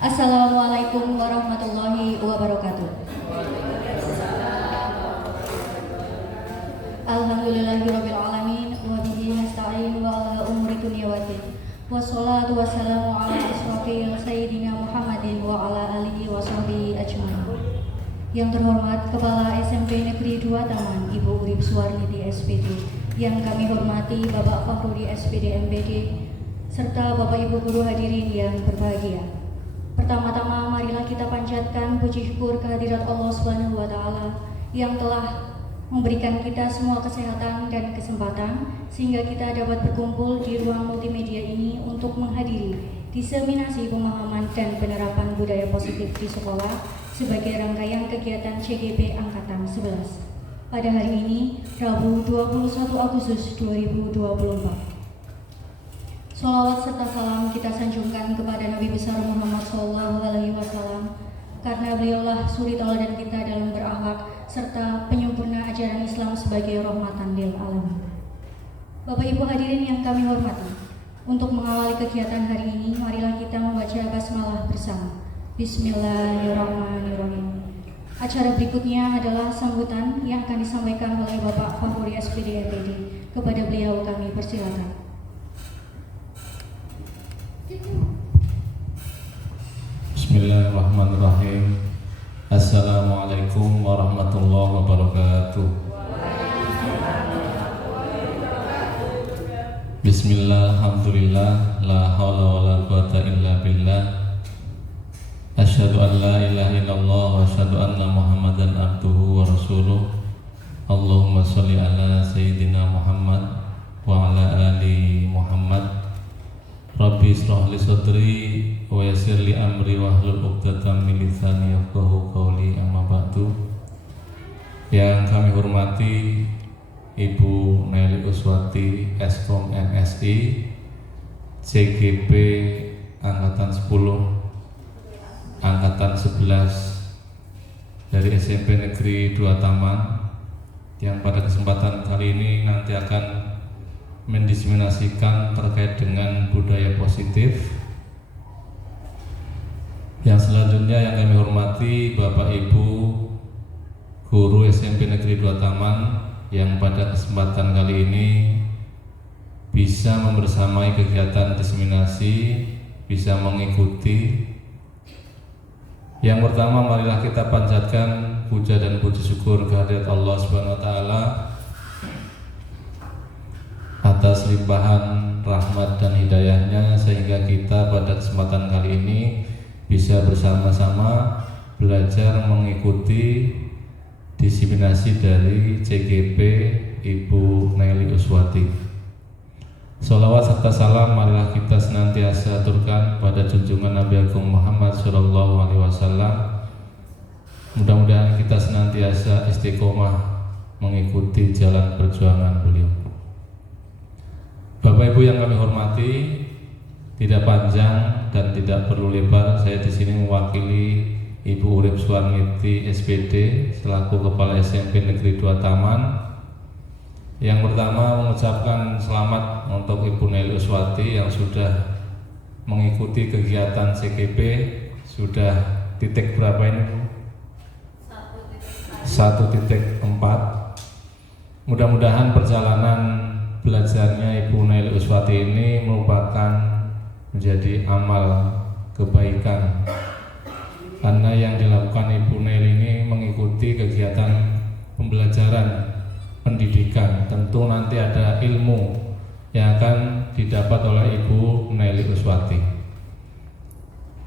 Assalamualaikum warahmatullahi wabarakatuh. Alhamdulillahirabbil alamin wa bihi nasta'in wa ala umuri dunya waddin. Wassalatu wassalamu ala asrofil sayyidina Muhammadin wa ala alihi wa sahbihi ajmain. Yang terhormat Kepala SMP Negeri 2 Taman Ibu Urip Suwarniti SPD, yang kami hormati Bapak Fakhrudi SPD MPD, serta Bapak Ibu guru hadirin yang berbahagia. Pertama-tama marilah kita panjatkan puji syukur kehadirat Allah Subhanahu wa taala yang telah memberikan kita semua kesehatan dan kesempatan sehingga kita dapat berkumpul di ruang multimedia ini untuk menghadiri diseminasi pemahaman dan penerapan budaya positif di sekolah sebagai rangkaian kegiatan CGP Angkatan 11 pada hari ini, Rabu 21 Agustus 2024. Sholawat serta salam kita sanjungkan kepada Nabi besar Muhammad SAW, karena beliaulah suri tauladan kita dalam berakhlak serta penyempurna ajaran Islam sebagai rahmatan lil alamin. Bapak Ibu hadirin yang kami hormati, untuk mengawali kegiatan hari ini, marilah kita membaca basmalah bersama. Bismillahirrahmanirrahim. Acara berikutnya adalah sambutan yang akan disampaikan oleh Bapak Fakhrudi SPD MPD. Kepada beliau kami persilakan. Bismillahirrahmanirrahim. Assalamualaikum warahmatullahi wabarakatuh. Bismillah, alhamdulillah, la hawla wa la quwata illa billah. Asyhadu an la ilaha illallah wa asyhadu anna Muhammadan abduhu wa rasuluh. Allahumma sholli ala sayyidina Muhammad wa ala ali Muhammad. Rabbi israh li sadri wa yassir li amri wahlul 'uqdatam min lisani yafqahu qawli, amma ba'du. Yang kami hormati Ibu Nelly Uswati Eskom MSI CGP Angkatan 10 Angkatan 11 dari SMP Negeri 2 Taman, yang pada kesempatan kali ini nanti akan mendiseminasikan terkait dengan budaya positif. Yang selanjutnya yang kami hormati Bapak Ibu guru SMP Negeri 2 Taman, yang pada kesempatan kali ini bisa membersamai kegiatan diseminasi, bisa mengikuti. Yang pertama, marilah kita panjatkan puja dan puji syukur kehadirat Allah Subhanahu wa taala atas limpahan rahmat dan hidayahnya, sehingga kita pada kesempatan kali ini bisa bersama-sama belajar mengikuti diseminasi dari CGP Ibu Nelly Uswati. Sholawat serta salam marilah kita senantiasa aturkan pada junjungan Nabi Agung Muhammad SAW. Mudah-mudahan kita senantiasa istiqomah mengikuti jalan perjuangan beliau. Bapak Ibu yang kami hormati, tidak panjang dan tidak perlu lebar, saya di sini mewakili Ibu Urip Suwarniti SPD selaku Kepala SMP Negeri 2 Taman. Yang pertama, mengucapkan selamat untuk Ibu Nelly Uswati yang sudah mengikuti kegiatan CGP. Sudah titik berapa ini, Bu? 1.4. Mudah-mudahan perjalanan belajarnya Ibu Nelly Uswati ini merupakan menjadi amal kebaikan, karena yang dilakukan Ibu Nelly ini mengikuti kegiatan pembelajaran pendidikan. Tentu nanti ada ilmu yang akan didapat oleh Ibu Nelly Uswati.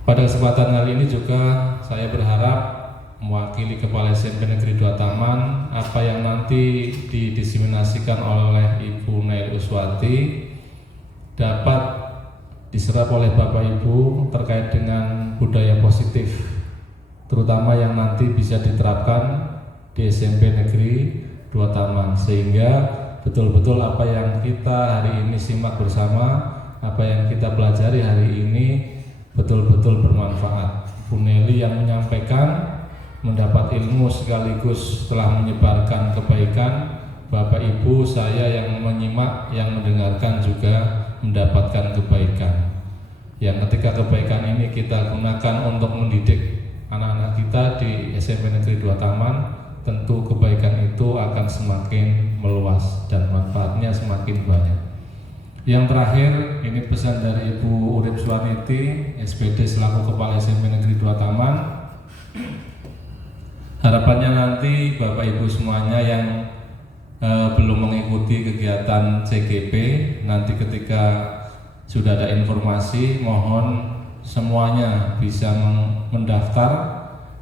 Pada kesempatan kali ini juga saya berharap mewakili Kepala SMP Negeri 2 Taman, apa yang nanti didiseminasikan oleh Ibu Nelly Uswati dapat diserap oleh Bapak Ibu terkait dengan budaya positif, terutama yang nanti bisa diterapkan di SMP Negeri 2 Taman, sehingga betul-betul apa yang kita hari ini simak bersama, apa yang kita pelajari hari ini betul-betul bermanfaat. Bu Nelly yang menyampaikan mendapat ilmu sekaligus telah menyebarkan kebaikan. Bapak Ibu saya yang menyimak, yang mendengarkan juga mendapatkan kebaikan. yang ketika kebaikan ini kita gunakan untuk mendidik anak-anak kita di SMP Negeri 2 Taman, tentu kebaikan itu akan semakin meluas dan manfaatnya semakin banyak. Yang terakhir, ini pesan dari Ibu Urip Suwaniti, SPD selaku Kepala SMP Negeri 2 Taman. Harapannya nanti Bapak Ibu semuanya yang belum mengikuti kegiatan CGP, nanti ketika sudah ada informasi, mohon semuanya bisa mendaftar,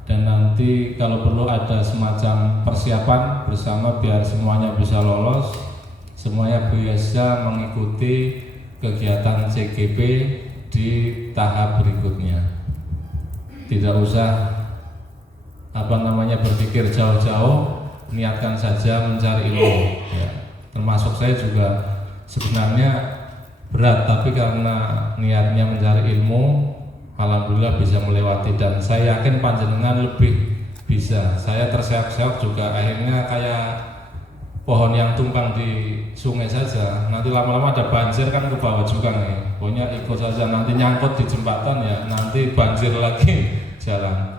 dan nanti kalau perlu ada semacam persiapan bersama biar semuanya bisa lolos, semuanya bisa mengikuti kegiatan CGP di tahap berikutnya. Tidak usah berpikir jauh-jauh, niatkan saja mencari ilmu ya. Termasuk saya juga sebenarnya berat, tapi karena niatnya mencari ilmu, alhamdulillah bisa melewati, dan saya yakin panjenengan lebih bisa. Saya terseok-seok juga, akhirnya kayak pohon yang tumpang di sungai saja, nanti lama-lama ada banjir kan ke bawah juga nih. Pokoknya ikut saja, nanti nyangkut di jembatan ya, nanti banjir lagi jalan.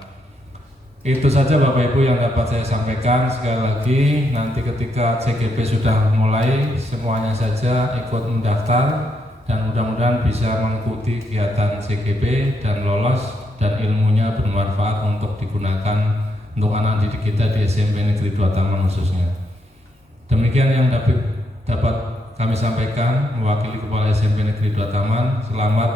Itu saja Bapak Ibu yang dapat saya sampaikan. Sekali lagi, nanti ketika CGP sudah mulai, semuanya saja ikut mendaftar, dan mudah-mudahan bisa mengikuti kegiatan CGP dan lolos, dan ilmunya bermanfaat untuk digunakan untuk anak didik kita di SMP Negeri 2 Taman khususnya. Demikian yang dapat kami sampaikan mewakili Kepala SMP Negeri 2 Taman. Selamat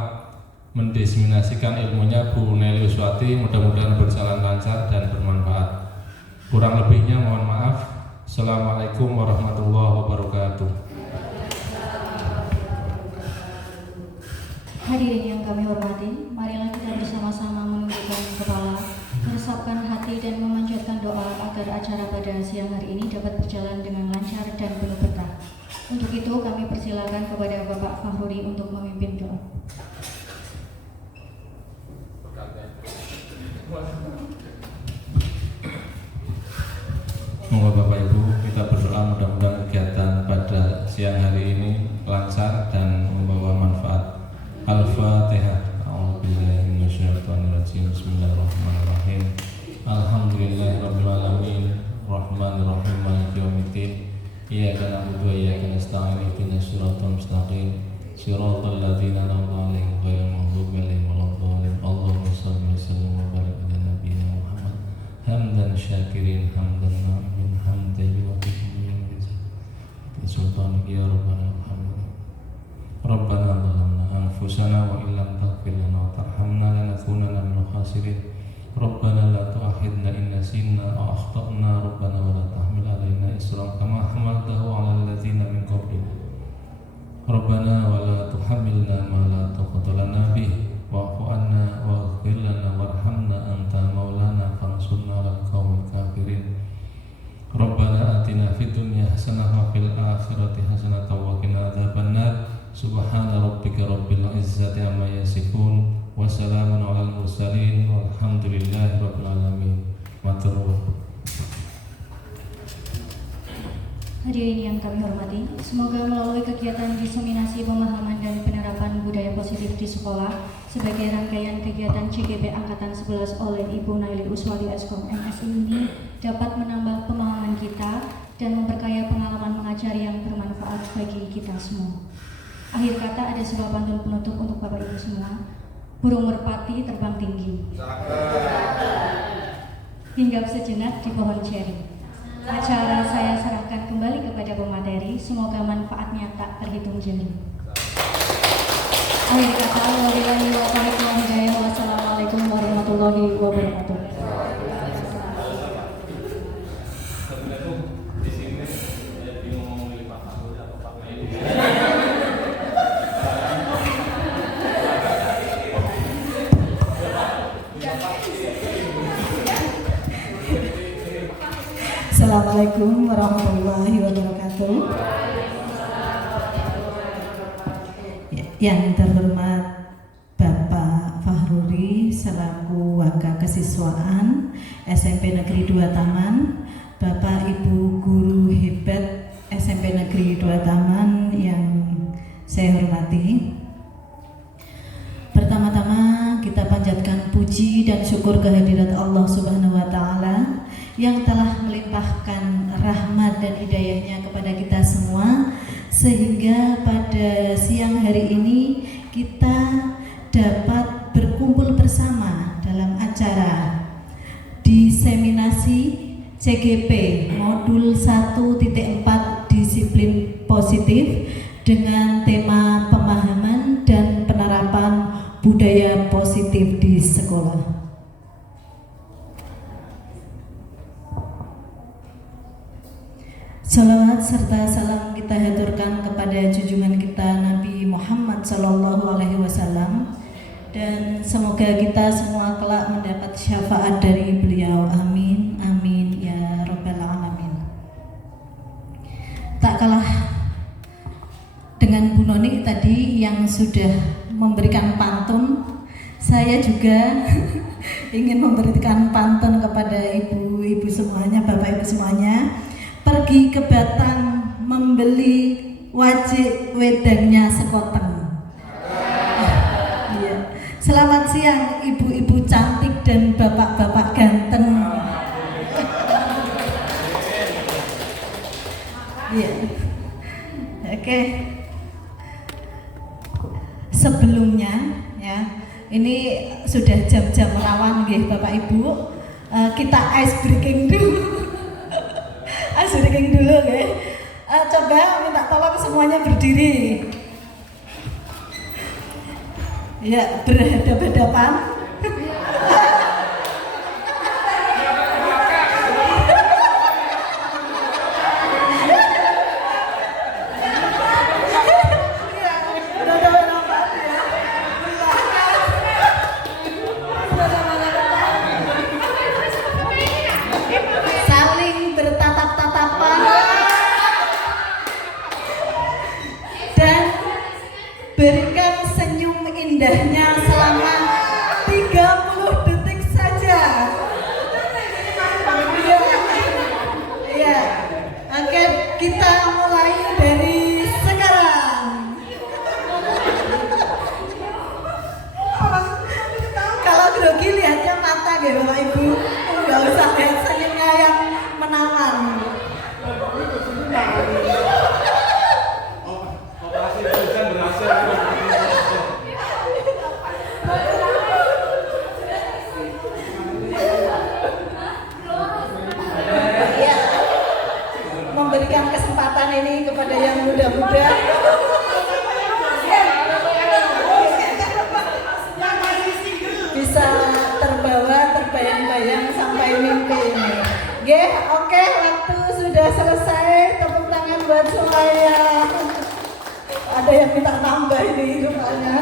mendiseminasikan ilmunya Bu Nelly Uswati, mudah-mudahan berjalan lancar dan bermanfaat. Kurang lebihnya mohon maaf. Assalamualaikum warahmatullahi wabarakatuh. Hadirin yang kami hormati, marilah kita bersama-sama menundukkan kepala, meresapkan hati dan memanjatkan doa agar acara pada siang hari ini dapat berjalan dengan lancar dan penuh berkah. Untuk itu kami persilakan kepada Bapak Fahruri untuk memimpin doa. Semoga Bapak Ibu kita berdoa mudah-mudahan kegiatan pada siang hari ini lancar dan membawa manfaat. Al-Fatihah. A'udzubillahi minasyaitonirrajim. Bismillahirrahmanirrahim. Alhamdulillahirabbil alamin. Rahmanirrahim. Maliki yaumiddin. Iyyaka na'budu wa iyyaka nasta'in. Ihdinas siratal mustaqim. Shiratal ladzina an'amta 'alaihim ghairil maghdubi 'alaihim waladdallin. Allahumma shalli wa sallim wa barik 'ala nabiyyina Muhammad. Hamdan syakirin hamdan na'imin hamdan yuwaffiqu bisultanika ya rabbana alhamdulillah. Rabbana zalamna anfusana wa illam taghfir lana wa tarhamna lanakunanna minal khasirin. Rabbana la tu'akhidna in nasina aw akhtana. Rabbana wa la tahmil 'alaina isran kama hamaltahu 'alal ladzina min qablina. Rabbana wa la tuhammilna ma la taqata lana bih wa'fu 'anna waghfir lana warhamna anta maulana fansurna 'alal qaumil kafirin. Rabbana atina fid dunya hasanah wa fil akhirati hasanah wa qina adzabannar. Subhana rabbika rabbil izzati amma yasifun wa salamun 'alal mursalin walhamdulillahi rabbil alamin. Matur nuwun. Hadirin yang kami hormati, semoga melalui kegiatan diseminasi pemahaman dan penerapan budaya positif di sekolah sebagai rangkaian kegiatan CGP Angkatan 11 oleh Ibu Nelly Uswati Eskom MSI ini dapat menambah pemahaman kita dan memperkaya pengalaman mengajar yang bermanfaat bagi kita semua. Akhir kata ada sebuah pantun penutup untuk Bapak Ibu semua. Burung merpati terbang tinggi, hinggap sejenak di pohon ceri. Acara saya serahkan kembali kepada pemateri, semoga manfaatnya tak terhitung jari. Akhir kata, wabillahi wa taufiq wal hidayah. Wassalamualaikum warahmatullahi wabarakatuh. Assalamualaikum warahmatullahi wabarakatuh. Yang terhormat Bapak Fahruri selaku Waka Kesiswaan SMP Negeri 2 Taman, Bapak Ibu Guru Hebat SMP Negeri 2 Taman yang saya hormati. Pertama kita panjatkan puji dan syukur kehadirat Allah Subhanahu wa taala yang telah melimpahkan rahmat dan hidayahnya kepada kita semua, sehingga pada siang hari ini kita dapat berkumpul bersama dalam acara diseminasi CGP modul 1.4 disiplin positif dengan tema pemahaman dan penerapan budaya positif di sekolah. Salawat serta salam kita haturkan kepada junjungan kita Nabi Muhammad Sallallahu Alaihi Wasallam, dan semoga kita semua kelak mendapat syafaat dari beliau. Amin, amin ya Rabbal Alamin. Tak kalah dengan Bu Noni tadi yang sudah memberikan pantun, saya juga ingin memberikan pantun kepada ibu-ibu semuanya, bapak ibu semuanya. Pergi ke Batang membeli wajik wedangnya sekoteng. Iya. Selamat siang ibu-ibu cantik dan bapak-bapak ganteng. Iya. Oke. Sebelumnya ya, ini sudah jam-jam rawan nggih Bapak Ibu. Kita ice breaking dulu. Ice breaking dulu ya. Coba minta tolong semuanya berdiri. Ya, berhadapan-hadapan. Berikan senyum indahnya selama 30 detik saja. Iya. Oke, kita mulai dari sekarang. Kalau grogi lihatnya mata ya Bapak Ibu. Enggak usah lihat senyumnya yang menawan. Memberikan kesempatan ini kepada yang muda-muda bisa terbawa, terbayang-bayang sampai mimpi ini. Oke, waktu sudah selesai. Tepuk tangan buat semuanya. Ada yang minta tambah ini rupanya.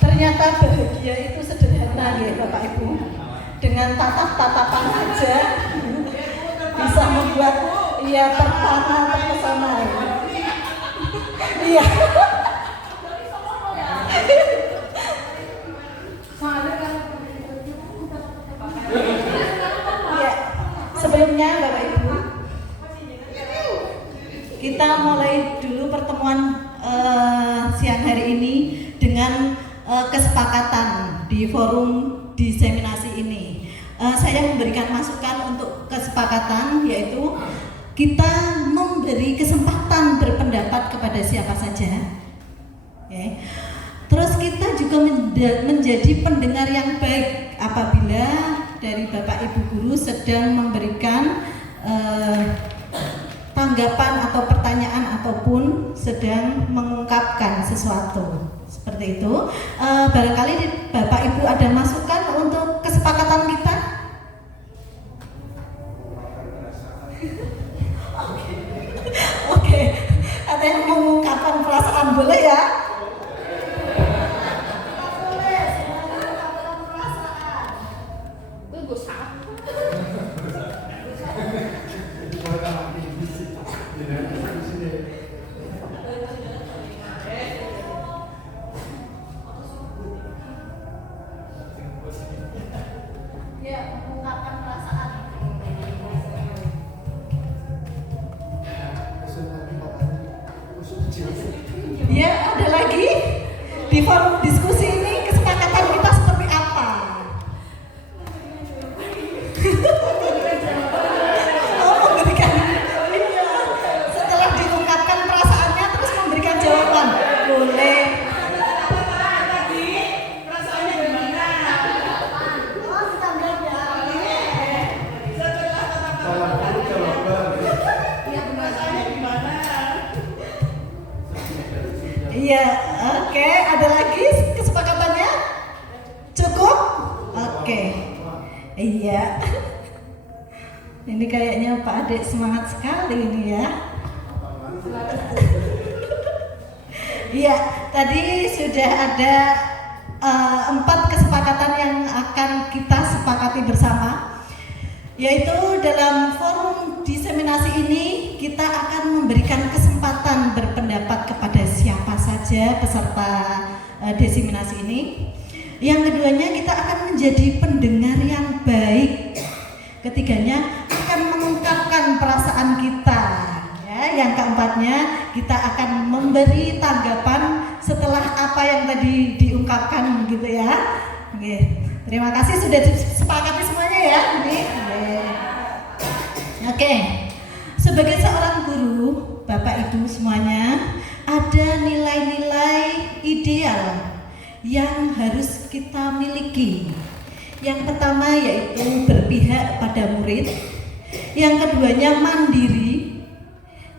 Ternyata bahagia itu sederhana ya Bapak Ibu. Dengan tatap-tatapan saja bisa membuat ia terpesona. Iya. Ya. Sebelumnya Bapak Ibu, kita mulai dulu pertemuan siang hari ini dengan kesepakatan di forum diseminasi ini. Saya memberikan masukan untuk kesepakatan, yaitu kita memberi kesempatan berpendapat kepada siapa saja. Okay. Terus kita juga menjadi pendengar yang baik apabila dari Bapak Ibu guru sedang memberikan tanggapan atau pertanyaan ataupun sedang mengungkapkan sesuatu. Seperti itu. Barangkali Bapak Ibu ada masukan untuk kesepakatan kita? Oke. Ada yang mengungkapkan perasaan, boleh ya? Ya, ada lagi? di forum diskusi ini kesepakatan kita seperti apa? Oh, memberikan, iya. Setelah diungkapkan perasaannya terus memberikan jawaban. Boleh. Iya, oke. Ada lagi kesepakatannya? Cukup? Oke. Iya. Ini kayaknya Pak Adik semangat sekali ini ya. Iya, tadi sudah ada 4 kesepakatan yang akan kita sepakati bersama, yaitu dalam forum diseminasi ini kita akan memberikan kesempatan berpendapat kepada siapa saja peserta diseminasi ini. Yang keduanya, kita akan menjadi pendengar yang baik. Ketiganya, akan mengungkapkan perasaan kita. Ya, yang keempatnya, kita akan memberi tanggapan setelah apa yang tadi diungkapkan gitu ya. Oke. Terima kasih sudah disepakati semuanya ya. Oke. Sebagai seorang guru, Bapak Ibu semuanya, ada nilai-nilai ideal yang harus kita miliki. Yang pertama yaitu berpihak pada murid. Yang keduanya mandiri.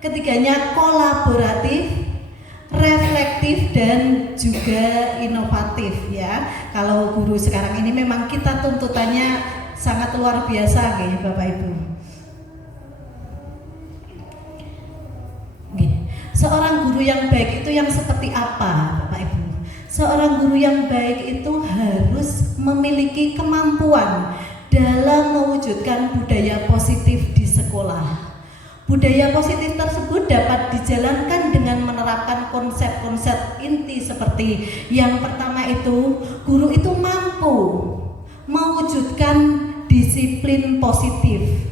Ketiganya kolaboratif, reflektif, dan juga inovatif ya. Kalau guru sekarang ini memang kita tuntutannya sangat luar biasa ya Bapak Ibu. Seorang guru yang baik itu yang seperti apa Bapak Ibu? Seorang guru yang baik itu harus memiliki kemampuan dalam mewujudkan budaya positif di sekolah. Budaya positif tersebut dapat dijalankan dengan menerapkan konsep-konsep inti seperti yang pertama itu, guru itu mampu mewujudkan disiplin positif.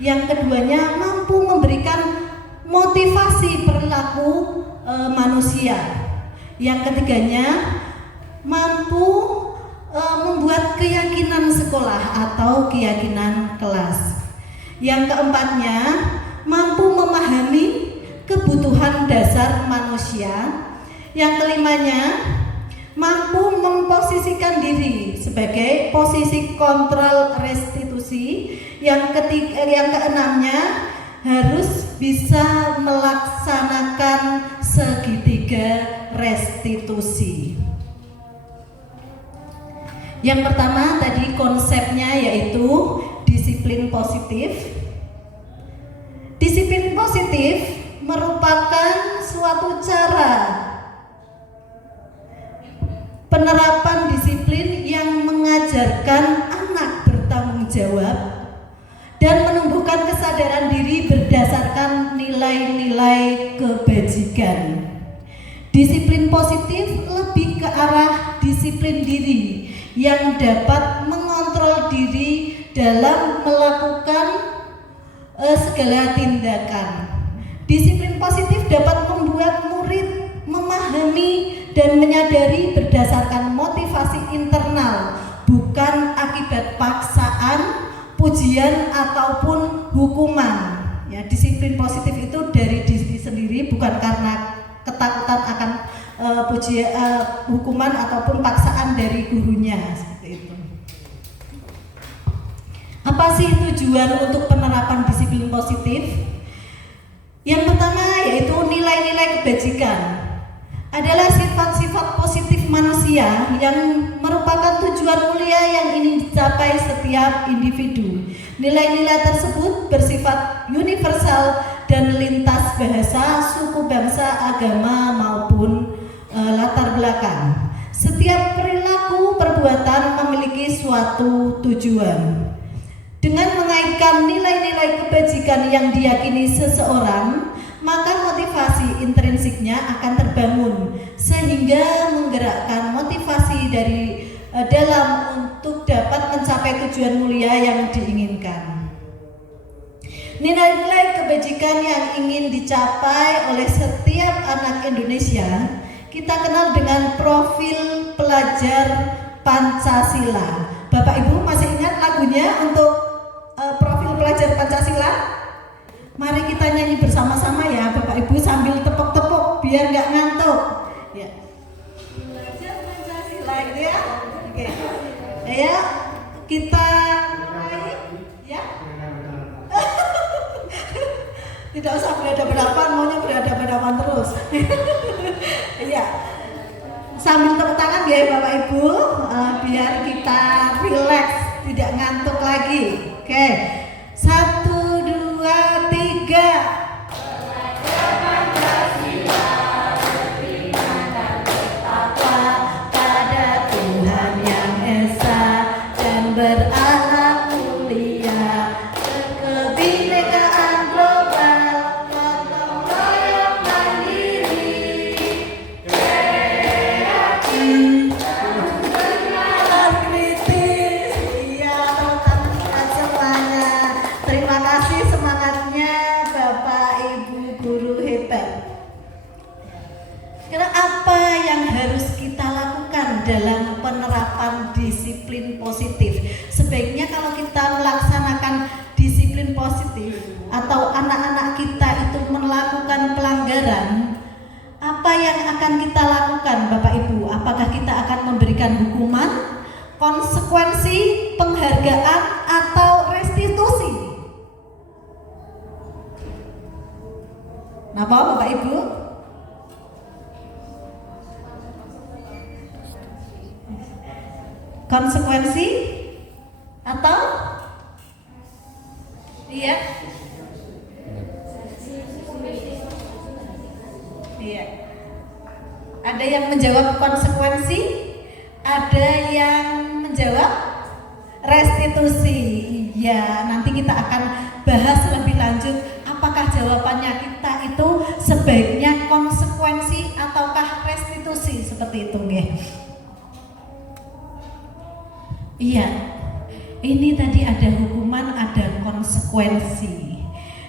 Yang keduanya, mampu memberikan motivasi perilaku manusia. Yang ketiganya, mampu membuat keyakinan sekolah atau keyakinan kelas. Yang keempatnya, mampu memahami kebutuhan dasar manusia. Yang kelimanya, mampu memposisikan diri sebagai posisi kontrol restitusi. Yang keenamnya, harus bisa melaksanakan segitiga restitusi. Yang pertama tadi konsepnya yaitu disiplin positif. Disiplin positif merupakan suatu cara penerapan disiplin yang mengajarkan anak bertanggung jawab dan menumbuhkan kesadaran diri berdasarkan nilai-nilai kebajikan. Disiplin positif lebih ke arah disiplin diri yang dapat mengontrol diri dalam melakukan segala tindakan. Disiplin positif dapat membuat murid memahami dan menyadari berdasarkan motivasi internal, bukan akibat paksaan, pujian ataupun hukuman. Ya, disiplin positif itu dari diri sendiri, bukan karena ketakutan akan hukuman ataupun paksaan dari gurunya, seperti itu. Apa sih tujuan untuk penerapan disiplin positif? Yang pertama yaitu nilai-nilai kebajikan. Adalah sifat-sifat positif manusia yang merupakan tujuan mulia yang ingin dicapai setiap individu. Nilai-nilai tersebut bersifat universal dan lintas bahasa, suku, bangsa, agama maupun latar belakang. Setiap perilaku perbuatan memiliki suatu tujuan. Dengan mengaitkan nilai-nilai kebajikan yang diyakini seseorang, maka motivasi intrinsiknya akan terbangun sehingga menggerakkan motivasi dari dalam untuk dapat mencapai tujuan mulia yang diinginkan. Nilai-nilai kebajikan yang ingin dicapai oleh setiap anak Indonesia kita kenal dengan profil pelajar Pancasila. Bapak Ibu masih ingat lagunya untuk profil pelajar Pancasila? Mari kita nyanyi bersama-sama ya Bapak Ibu sambil tepuk-tepuk biar nggak ngantuk. Ya. Pelajar Pancasila gitu ya. Oke. Ya, kita mulai ya. Tidak usah berhadapan-hadapan, maunya berhadapan-hadapan terus. Iya. Sambil tepuk tangan ya Bapak Ibu, biar kita rileks, tidak ngantuk lagi. Oke. 1, 2, 3. Belajar Pancasila, berterima dan bertakwa pada Tuhan yang Esa dan berakhlak mulia, kebinekaan global, gotong royong mandiri, kreatif, bernalar kritis. Iya, teman-teman semuanya. Terima kasih semangatnya Bapak Ibu guru hebat. Karena apa yang harus kita lakukan dalam penerapan disiplin positif? Sebaiknya kalau kita melaksanakan disiplin positif atau anak-anak kita itu melakukan pelanggaran, apa yang akan kita lakukan Bapak Ibu? Apakah kita akan memberikan hukuman, konsekuensi, penghargaan, atau restitusi? Kenapa Bapak Ibu? Konsekuensi atau iya? Iya. Ada yang menjawab konsekuensi, ada yang menjawab restitusi. Iya, nanti kita akan bahas lebih lanjut apakah jawabannya kita itu sebaiknya konsekuensi ataukah restitusi seperti itu nggih. Iya, ini tadi ada hukuman, ada konsekuensi.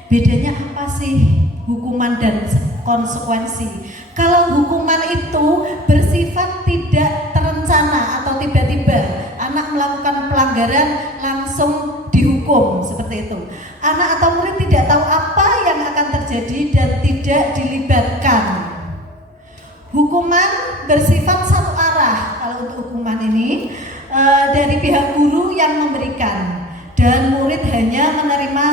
Bedanya apa sih hukuman dan konsekuensi? Kalau hukuman itu bersifat tidak terencana atau tiba-tiba anak melakukan pelanggaran langsung dihukum seperti itu. Anak atau murid tidak tahu apa yang akan terjadi dan tidak dilibatkan. Hukuman bersifat satu arah kalau untuk hukuman ini. Dari pihak guru yang memberikan dan murid hanya menerima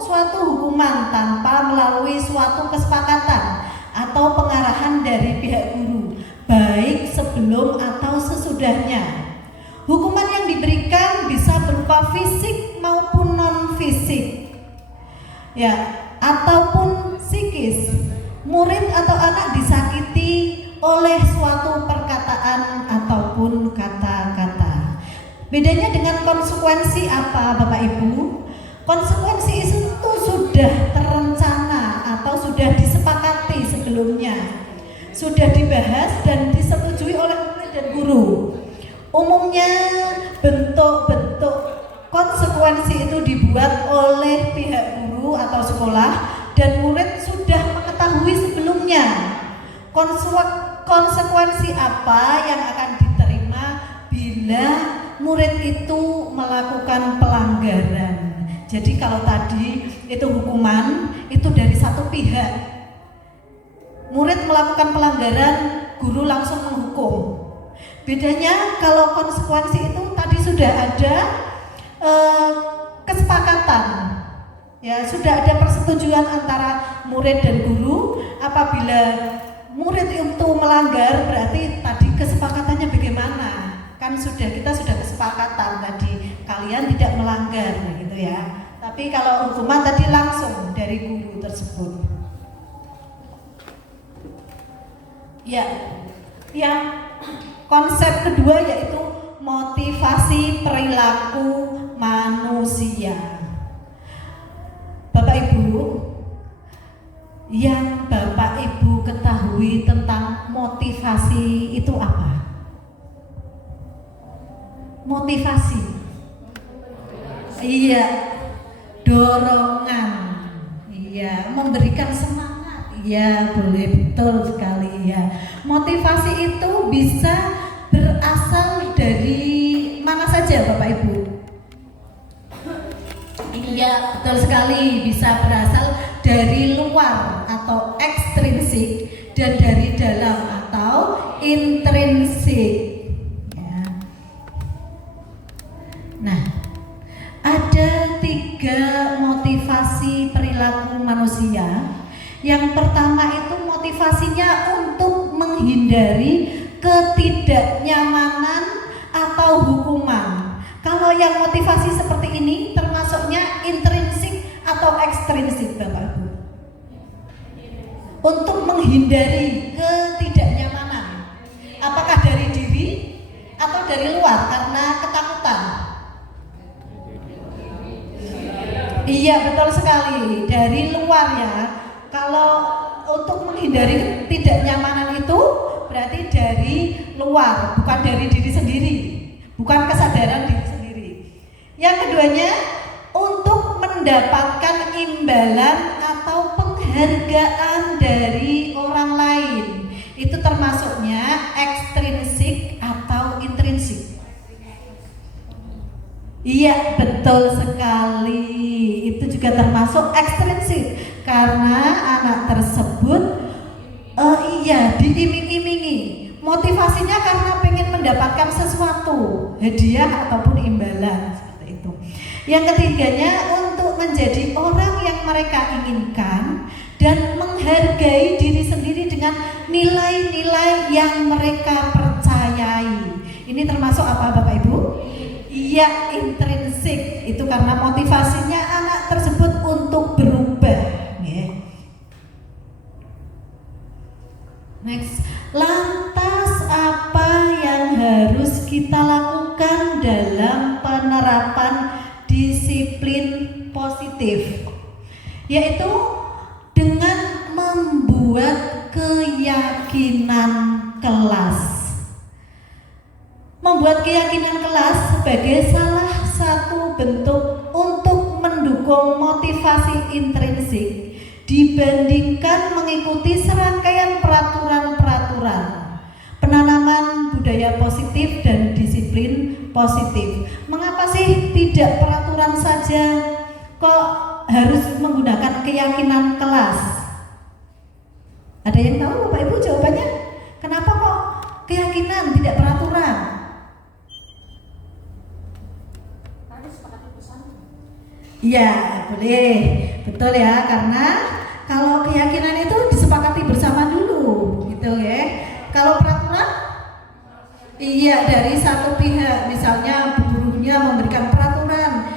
suatu hukuman tanpa melalui suatu kesepakatan atau pengarahan dari pihak guru, baik sebelum atau sesudahnya. Hukuman yang diberikan bisa berupa fisik maupun non fisik, ya, ataupun psikis. Murid atau anak disakiti oleh suatu perkataan ataupun kata-kata. Bedanya dengan konsekuensi apa Bapak Ibu? Konsekuensi itu sudah terencana atau sudah disepakati sebelumnya, sudah dibahas dan disetujui oleh murid dan guru. Umumnya bentuk-bentuk konsekuensi itu dibuat oleh pihak guru atau sekolah dan murid sudah mengetahui sebelumnya. Konsekuensi apa yang akan diterima bila murid itu melakukan pelanggaran. Jadi kalau tadi itu hukuman itu dari satu pihak, murid melakukan pelanggaran, guru langsung menghukum. Bedanya kalau konsekuensi itu tadi sudah ada kesepakatan, ya sudah ada persetujuan antara murid dan guru. Apabila murid itu melanggar, berarti tadi kesepakatannya bagaimana? Kan kita sudah kesepakatan tadi kalian tidak melanggar gitu ya. Tapi kalau hukuman tadi langsung dari guru tersebut. Ya, yang konsep kedua yaitu motivasi perilaku manusia. Bapak Ibu, yang Bapak Ibu ketahui tentang motivasi itu apa? Motivasi. Iya, dorongan. Iya, memberikan semangat. Iya, boleh, betul sekali ya. bisa berasal dari mana saja Bapak Ibu? Iya, betul sekali, bisa berasal dari luar atau ekstrinsik dan dari dalam atau intrinsik. Ya. Nah, ada 3 motivasi perilaku manusia. Yang pertama itu motivasinya untuk menghindari ketidaknyamanan atau hukuman. Kalau yang motivasi seperti ini termasuknya intrinsik atau ekstrinsik Bapak Ibu? Untuk menghindari ketidaknyamanan. Apakah dari diri atau dari luar karena ketakutan? Iya, betul sekali, dari luar ya. Kalau untuk menghindari ketidaknyamanan itu berarti dari luar, bukan dari diri sendiri, bukan kesadaran diri sendiri. Yang keduanya, untuk mendapatkan imbalan atau penghargaan dari orang lain. Itu termasuknya ekstrinsik atau intrinsik. Iya, betul sekali. Itu juga termasuk ekstrinsik karena anak tersebut diiming-imingi. Motivasinya karena pengen mendapatkan sesuatu, hadiah ataupun imbalan seperti itu. Yang ketiganya, untuk menjadi orang yang mereka inginkan dan menghargai diri sendiri dengan nilai-nilai yang mereka percayai. Ini termasuk apa Bapak Ibu? Iya, intrinsik. Itu karena motivasinya anak tersebut untuk berubah. Next, lantas apa yang harus kita lakukan dalam penerapan disiplin positif? Yaitu dengan membuat keyakinan kelas. Membuat keyakinan kelas sebagai salah satu bentuk untuk mendukung motivasi intrinsik dibandingkan mengikuti serangkaian peraturan-peraturan penanaman budaya positif dan disiplin positif. Mengapa sih tidak peraturan saja, kok harus menggunakan keyakinan kelas? Ada yang tahu Bapak Ibu jawabannya? Kenapa kok keyakinan tidak peraturan? Iya, boleh, betul ya, karena kalau keyakinan itu disepakati bersama dulu, gitu ya. Kalau peraturan, iya dari satu pihak, misalnya gurunya memberikan peraturan,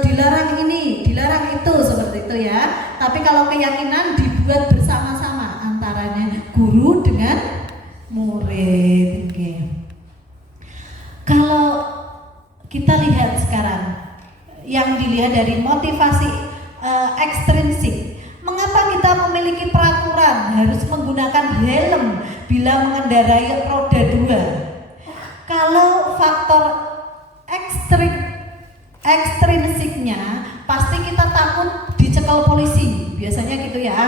dilarang ini, dilarang itu, seperti itu ya. Tapi kalau keyakinan dibuat bersama-sama antaranya guru dengan murid. Okay. Kalau kita lihat sekarang, yang dilihat dari motivasi ekstrinsik, mengapa kita memiliki peraturan harus menggunakan helm bila mengendarai roda 2? Kalau faktor ekstrinsiknya, pasti kita takut dicekal polisi, biasanya gitu ya.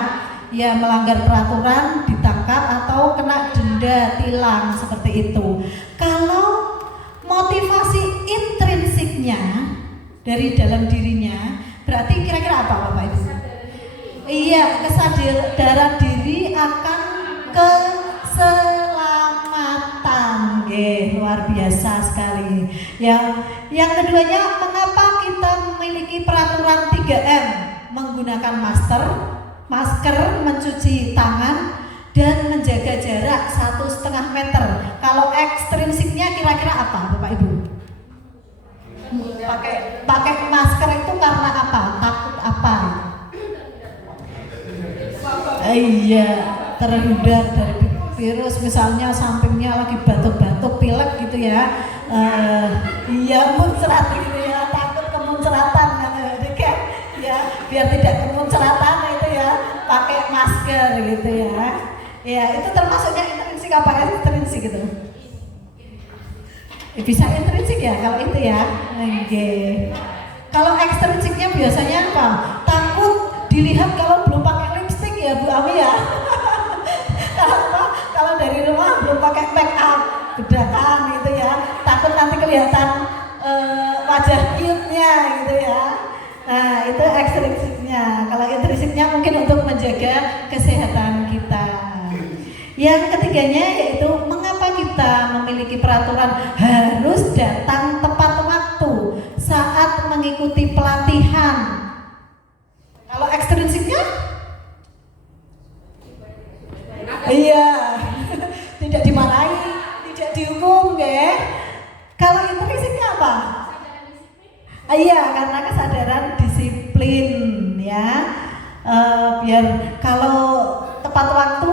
Ya, melanggar peraturan ditangkap atau kena denda, tilang, seperti itu. Kalau motivasi intrinsiknya dari dalam dirinya, berarti kira-kira apa Bapak Ibu? Iya, kesadaran diri akan keselamatan. Luar biasa sekali. Yang keduanya, mengapa kita memiliki peraturan 3M? Menggunakan masker, mencuci tangan, dan menjaga jarak 1,5 meter. Kalau ekstrinsiknya kira-kira apa Bapak Ibu? Pakai masker itu karena apa? Takut apa? Iya, terhindar dari virus, misalnya sampingnya lagi batuk-batuk, pilek gitu ya. Iya, muncrat gitu ya, takut kemuncratan kan? Ya, biar tidak kemuncratan itu ya, pakai masker gitu ya. Ya, itu termasuknya intrinsik apa ekstrinsik gitu? Bisa intrinsik ya kalau itu ya. Kalau ekstrinsiknya biasanya apa? Takut dilihat kalau belum pakai lipstik ya Bu Ami ya. Kalau dari rumah belum pakai make up bedakan gitu ya, takut nanti kelihatan wajah cute-nya gitu ya. Nah itu ekstrinsipnya. Kalau intrinsiknya mungkin untuk menjaga kesehatan kita. Yang ketiganya yaitu mengapa kita memiliki peraturan harus datang tepat waktu saat mengikuti pelatihan. Kalau ekstrinsiknya iya tidak dimarahi, tidak dihukum ya. Kalau intrinsiknya apa? Iya, karena kesadaran disiplin ya. Biar kalau tepat waktu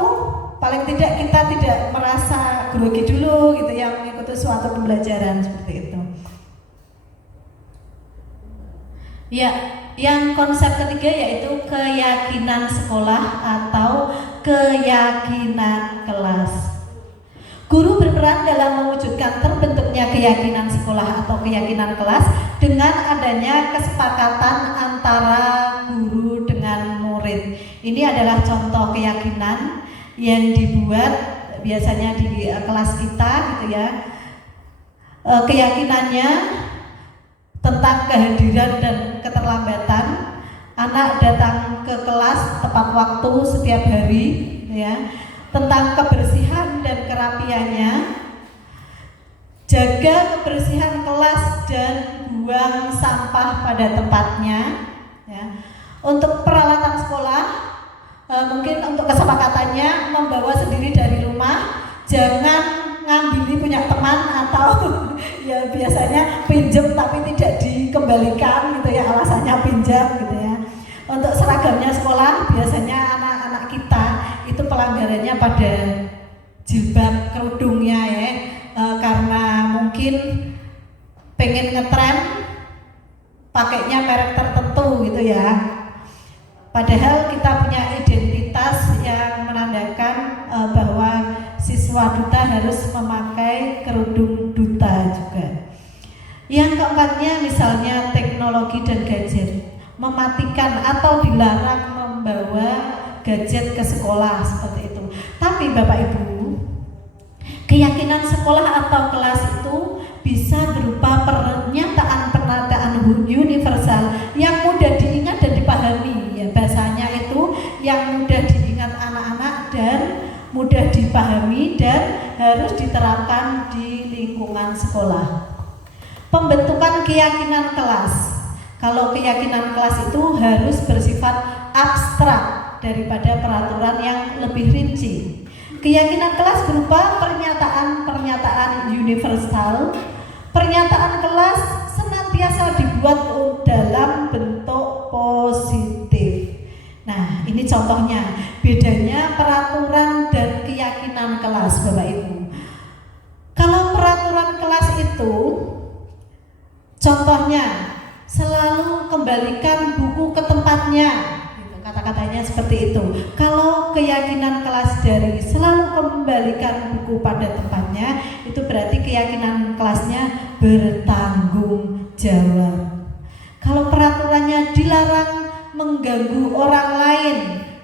paling tidak kita tidak merasa grogi dulu gitu ya mengikuti suatu pembelajaran seperti itu. Ya, yang konsep ketiga yaitu keyakinan sekolah atau keyakinan kelas. Guru berperan dalam mewujudkan terbentuknya keyakinan sekolah atau keyakinan kelas dengan adanya kesepakatan antara guru dengan murid. Ini adalah contoh keyakinan yang dibuat biasanya di kelas kita gitu ya. Keyakinannya tentang kehadiran dan keterlambatan, anak datang ke kelas tepat waktu setiap hari ya. Tentang kebersihan dan kerapiannya, jaga kebersihan kelas dan buang sampah pada tempatnya ya. Untuk peralatan sekolah mungkin untuk kesepakatannya membawa sendiri dari rumah, jangan ngambil punya teman atau ya biasanya pinjam tapi tidak dikembalikan gitu ya, alasannya pinjam gitu ya. Untuk seragamnya sekolah biasanya anak-anak kita itu pelanggarannya pada jilbab kerudungnya ya, karena mungkin pengen ngetren pakainya merek tertentu gitu ya. Padahal kita punya identitas yang menandakan bahwa siswa duta harus memakai kerudung duta juga. Yang keempatnya misalnya teknologi dan gadget, mematikan atau dilarang membawa gadget ke sekolah seperti itu. Tapi Bapak Ibu, keyakinan sekolah atau kelas itu bisa berupa pernyataan universal yang mudah diingat dan dipahami ya. Bahasanya itu yang mudah diingat anak-anak dan mudah dipahami dan harus diterapkan di lingkungan sekolah. Pembentukan keyakinan kelas. Kalau keyakinan kelas itu harus bersifat abstrak daripada peraturan yang lebih rinci. Keyakinan kelas berupa pernyataan-pernyataan universal. Pernyataan kelas senantiasa dibuat dalam bentuk positif. Nah, ini contohnya. Bedanya peraturan dan keyakinan kelas, Bapak Ibu. Kalau peraturan kelas itu, contohnya selalu kembalikan buku ke tempatnya, gitu, kata-katanya seperti itu. Kalau keyakinan kelas dari selalu kembalikan buku pada tempatnya, itu berarti keyakinan kelasnya bertanggung jawab. Kalau peraturannya dilarang mengganggu orang lain,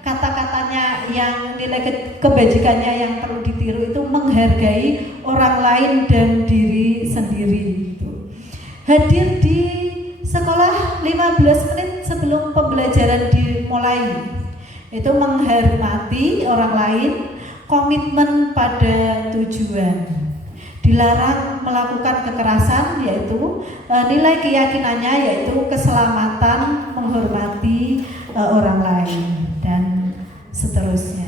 kata-katanya yang nilai kebajikannya yang perlu ditiru itu menghargai orang lain dan diri sendiri. Gitu. Hadir di sekolah 15 menit sebelum pembelajaran dimulai, itu menghormati orang lain, komitmen pada tujuan. Dilarang melakukan kekerasan, yaitu nilai keyakinannya yaitu keselamatan, menghormati orang lain dan seterusnya.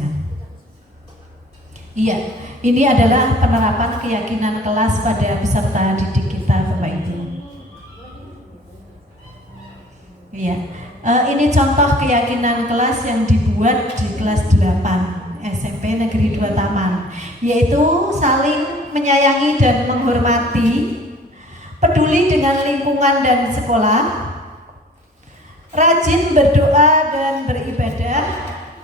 Iya, ini adalah penerapan keyakinan kelas pada peserta didik kita, Bapak Ibu. Iya, ini contoh keyakinan kelas yang dibuat di kelas 8 SMP Negeri 2 Taman, yaitu saling menyayangi dan menghormati, peduli dengan lingkungan dan sekolah, rajin berdoa dan beribadah,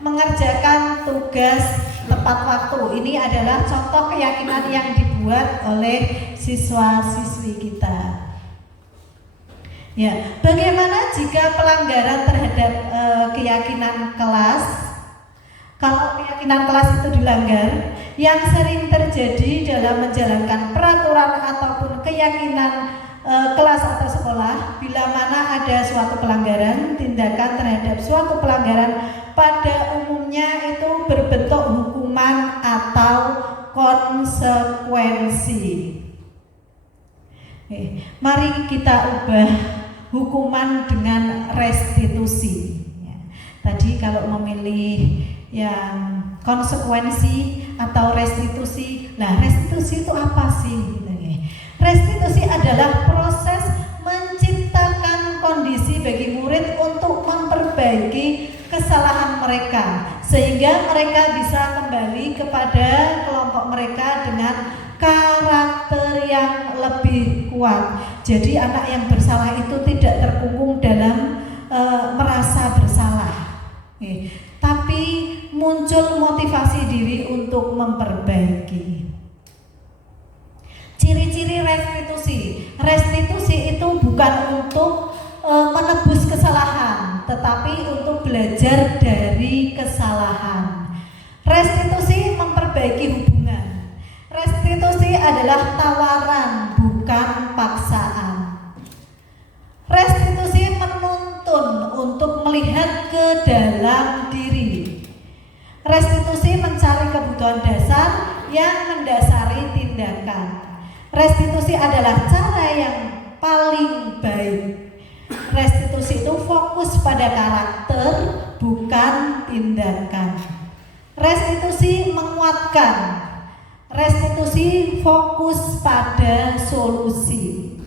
mengerjakan tugas tepat waktu. Ini adalah contoh keyakinan yang dibuat oleh siswa-siswi kita. Ya, bagaimana jika pelanggaran terhadap keyakinan kelas? kalau keyakinan kelas itu dilanggar, yang sering terjadi dalam menjalankan peraturan ataupun keyakinan kelas atau sekolah, bila mana ada suatu pelanggaran, tindakan terhadap suatu pelanggaran pada umumnya itu berbentuk hukuman atau konsekuensi. Mari kita ubah hukuman dengan restitusi. Tadi kalau memilih yang konsekuensi atau restitusi, nah restitusi itu apa sih? Restitusi adalah proses menciptakan kondisi bagi murid untuk memperbaiki kesalahan mereka sehingga mereka bisa kembali kepada kelompok mereka dengan karakter yang lebih kuat. Jadi anak yang bersalah itu tidak terkungkung dalam merasa bersalah, tapi muncul motivasi diri untuk memperbaiki. Ciri-ciri restitusi. Restitusi itu bukan untuk menebus kesalahan, tetapi untuk belajar dari kesalahan. Restitusi memperbaiki hubungan. Restitusi adalah tawaran, bukan paksaan. Restitusi menuntun untuk melihat ke dalam diri. Restitusi mencari kebutuhan dasar yang mendasari tindakan. Restitusi adalah cara yang paling baik. Restitusi itu fokus pada karakter, bukan tindakan. Restitusi menguatkan. Restitusi fokus pada solusi.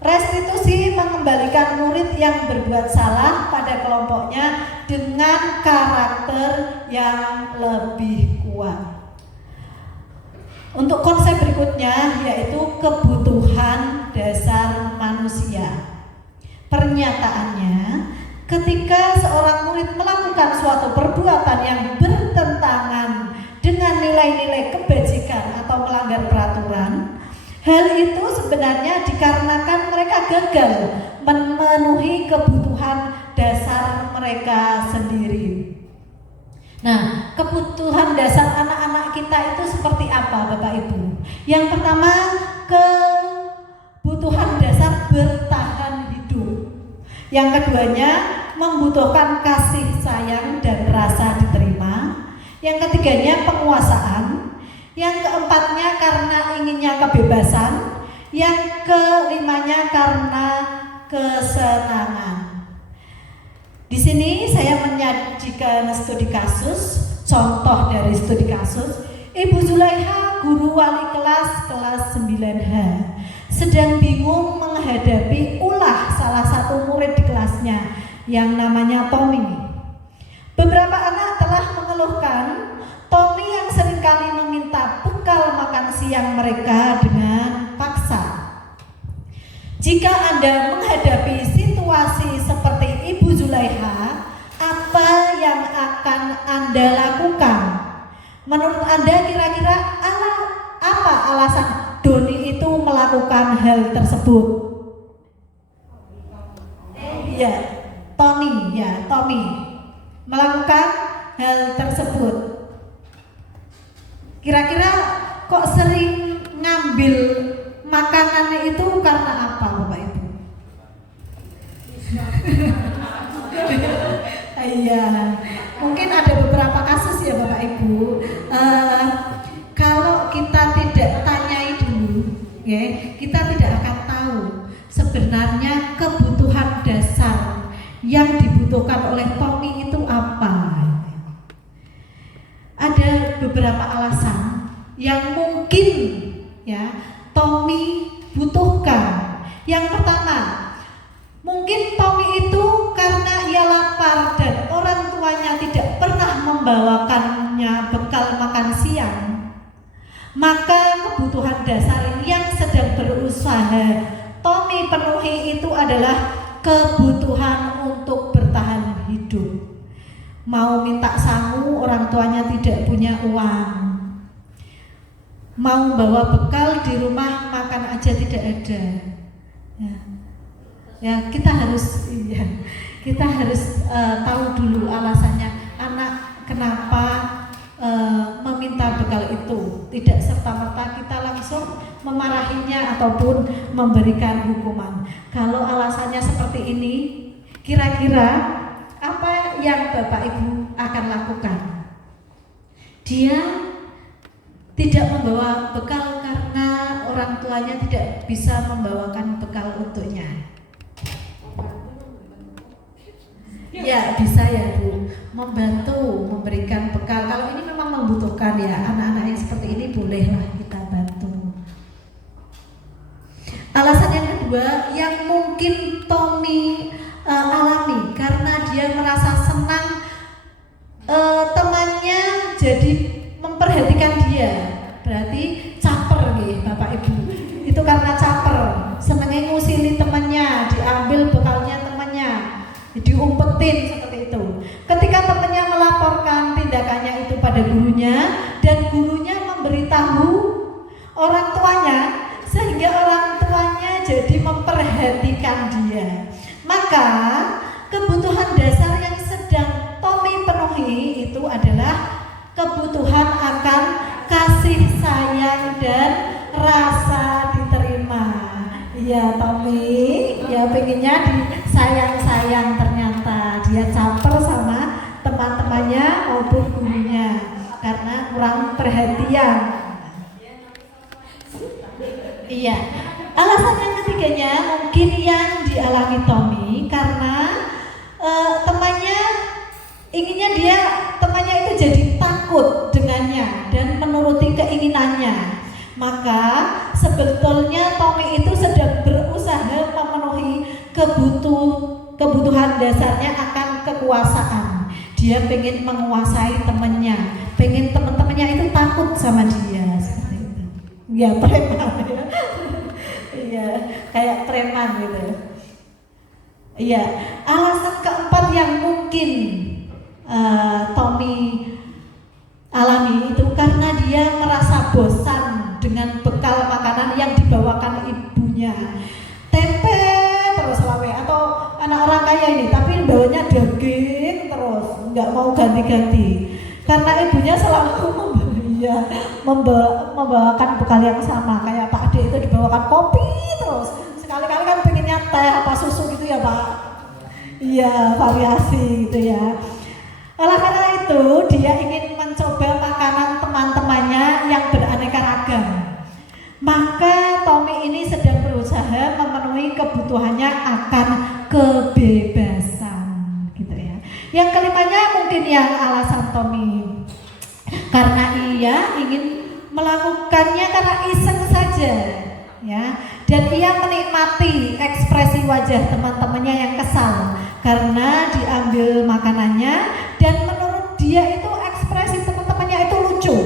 Restitusi mengembalikan murid yang berbuat salah pada kelompoknya dengan karakter yang lebih kuat. Untuk konsep berikutnya yaitu kebutuhan dasar manusia. Pernyataannya, ketika seorang murid melakukan suatu perbuatan yang bertentangan dengan nilai-nilai kebajikan atau melanggar peraturan, hal itu sebenarnya dikarenakan mereka gagal memenuhi kebutuhan dasar mereka sendiri. Nah, kebutuhan dasar anak-anak kita itu seperti apa, Bapak Ibu? Yang pertama, kebutuhan dasar bertahan hidup. Yang keduanya, membutuhkan kasih sayang dan rasa diterima. Yang ketiganya, penguasaan. Yang keempatnya, karena inginnya kebebasan. Yang kelimanya, karena kesenangan. Di sini saya menyajikan studi kasus, contoh dari studi kasus. Ibu Zulaiha, guru wali kelas 9H, sedang bingung menghadapi ulah salah satu murid di kelasnya yang namanya Tommy. Beberapa anak telah mengeluhkan Tommy yang seringkali meminta bekal makan siang mereka dengan paksa. Jika Anda menghadapi situasi seperti Ibu Zulaiha, apa yang akan Anda lakukan? Menurut Anda kira-kira apa alasan Doni itu melakukan hal tersebut? Tommy melakukan hal tersebut. Kira-kira kok sering ngambil makanannya itu karena apa, Bapak Ibu? Iya, mungkin ada beberapa kasus ya Bapak Ibu. Kalau kita tidak tanyai dulu, ya, kita tidak akan tahu sebenarnya kebutuhan dasar yang dibutuhkan oleh Tommy itu apa. Ada beberapa alasan yang mungkin ya Tommy butuhkan. Yang pertama, mungkin Tommy itu karena ia lapar dan orang tuanya tidak pernah membawakannya bekal makan siang. Maka kebutuhan dasar yang sedang berusaha Tommy penuhi itu adalah kebutuhan untuk bertahan hidup. Mau minta sangu, orang tuanya tidak punya uang. Mau bawa bekal di rumah, makan aja tidak ada. Kita harus tahu dulu alasannya. Anak kenapa meminta bekal itu. Tidak serta-merta kita langsung memarahinya ataupun memberikan hukuman. Kalau alasannya seperti ini, kira-kira apa yang Bapak Ibu akan lakukan? Dia tidak membawa bekal karena orang tuanya tidak bisa membawakan bekal untuknya. Ya bisa ya Bu, membantu memberikan bekal. Kalau ini memang membutuhkan ya, anak-anak yang seperti ini bolehlah kita bantu. Alasan yang kedua yang mungkin Tommy alami karena dia merasa senang temannya jadi memperhatikan dia. Berarti caper nih Bapak Ibu. Itu karena caper, senengnya ngusili temannya, diambil bekalnya temannya, diumpetin seperti itu. Ketika temannya melaporkan tindakannya itu pada gurunya dan gurunya memberitahu orang tuanya, sehingga orang tuanya jadi memperhatikan dia, maka kebutuhan dasar yang sedang Tommy penuhi itu adalah kebutuhan akan kasih sayang dan rasa diterima. Ya Tommy, ya pengennya disayang-sayang, ternyata dia caper sama teman-temannya maupun gurunya karena kurang perhatian. Iya. Alasan yang ketiganya mungkin yang dialami Tommy karena temannya inginnya temannya itu jadi takut dengannya dan menuruti keinginannya. Maka sebetulnya Tommy itu sedang berusaha memenuhi kebutuhan dasarnya akan kekuasaan. Dia pengen menguasai temannya, pengen teman-temannya itu takut sama dia seperti itu. Ya preman ya. Iya, kayak preman gitu. Iya, alasan keempat yang mungkin Tommy alami itu karena dia merasa bosan dengan bekal makanan yang dibawakan ibunya. Tempe terus lawe, atau anak orang kaya ini tapi bawanya daging terus, nggak mau ganti-ganti karena ibunya selalu membawakan bekal yang sama. Kayak Pak Ade itu dibawakan kopi terus, sekali-kali kan pengennya teh apa susu gitu ya Pak. Iya, variasi gitu ya. Oleh karena itu dia ingin mencoba makanan teman-temannya yang beraneka ragam. Maka Tommy ini sedang berusaha memenuhi kebutuhannya akan kebebasan gitu ya. Yang kelimanya mungkin yang alasan Tommy karena ia ingin melakukannya karena iseng saja ya, dan ia menikmati ekspresi wajah teman-temannya yang kesal karena diambil makanannya, dan menurut dia itu ekspresi teman-temannya itu lucu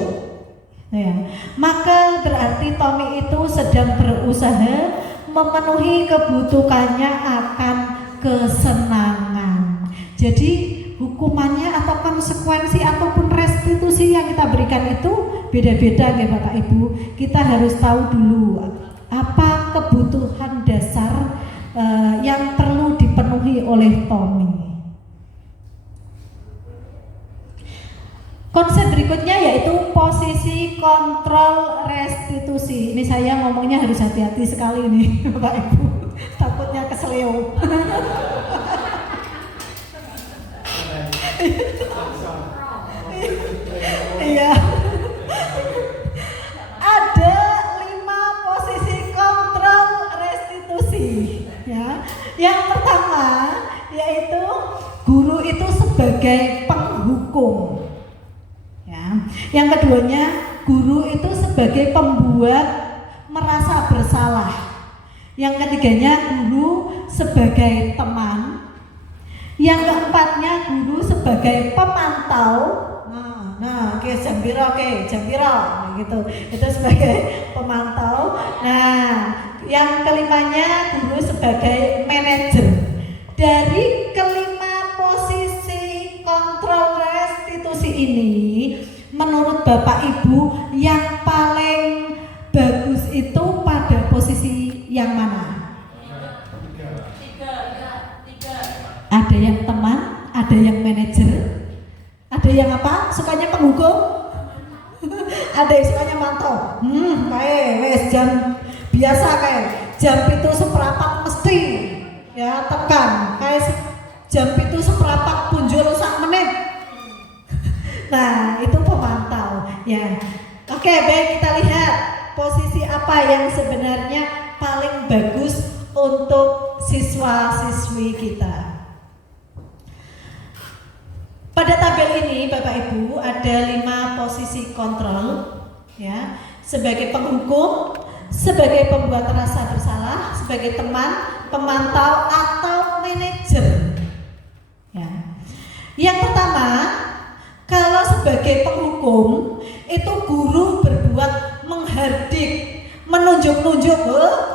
ya. Maka berarti Tommy itu sedang berusaha memenuhi kebutuhannya akan kesenangan. Jadi hukumannya atau konsekuensi ataupun restitusi yang kita berikan itu beda-beda ya Bapak Ibu. Kita harus tahu dulu apa kebutuhan dasar yang perlu dipenuhi oleh Tommy. Konsep berikutnya yaitu posisi kontrol restitusi. Ini saya ngomongnya harus hati-hati sekali nih Bapak Ibu, takutnya keseleo. Iya. Ada 5 posisi kontrol restitusi ya. Yang pertama yaitu guru itu sebagai penghukum ya. Yang keduanya guru itu sebagai pembuat merasa bersalah. Yang ketiganya guru sebagai teman. Yang keempatnya guru sebagai pemantau. Nah, jam piro gitu. Itu sebagai pemantau. Nah, yang kelimanya guru sebagai manajer. Dari kelima posisi kontrol restitusi ini, menurut Bapak Ibu yang paling bagus itu pada posisi yang mana? Tiga. Ada yang teman, ada yang manajer, ada yang apa? Ada istilahnya mantau. Kayak wes jam biasa kayak jam itu seperempat mesti ya tekan kayak jam itu seperempat punjul sak menit. Nah itu pemantau ya. Oke baik, kita lihat posisi apa yang sebenarnya paling bagus untuk siswa-siswi kita. Pada tabel ini Bapak Ibu ada 5 posisi kontrol ya, sebagai penghukum, sebagai pembuat rasa bersalah, sebagai teman, pemantau atau manajer. Ya. Yang pertama, kalau sebagai penghukum itu guru berbuat menghardik, menunjuk-nunjuk,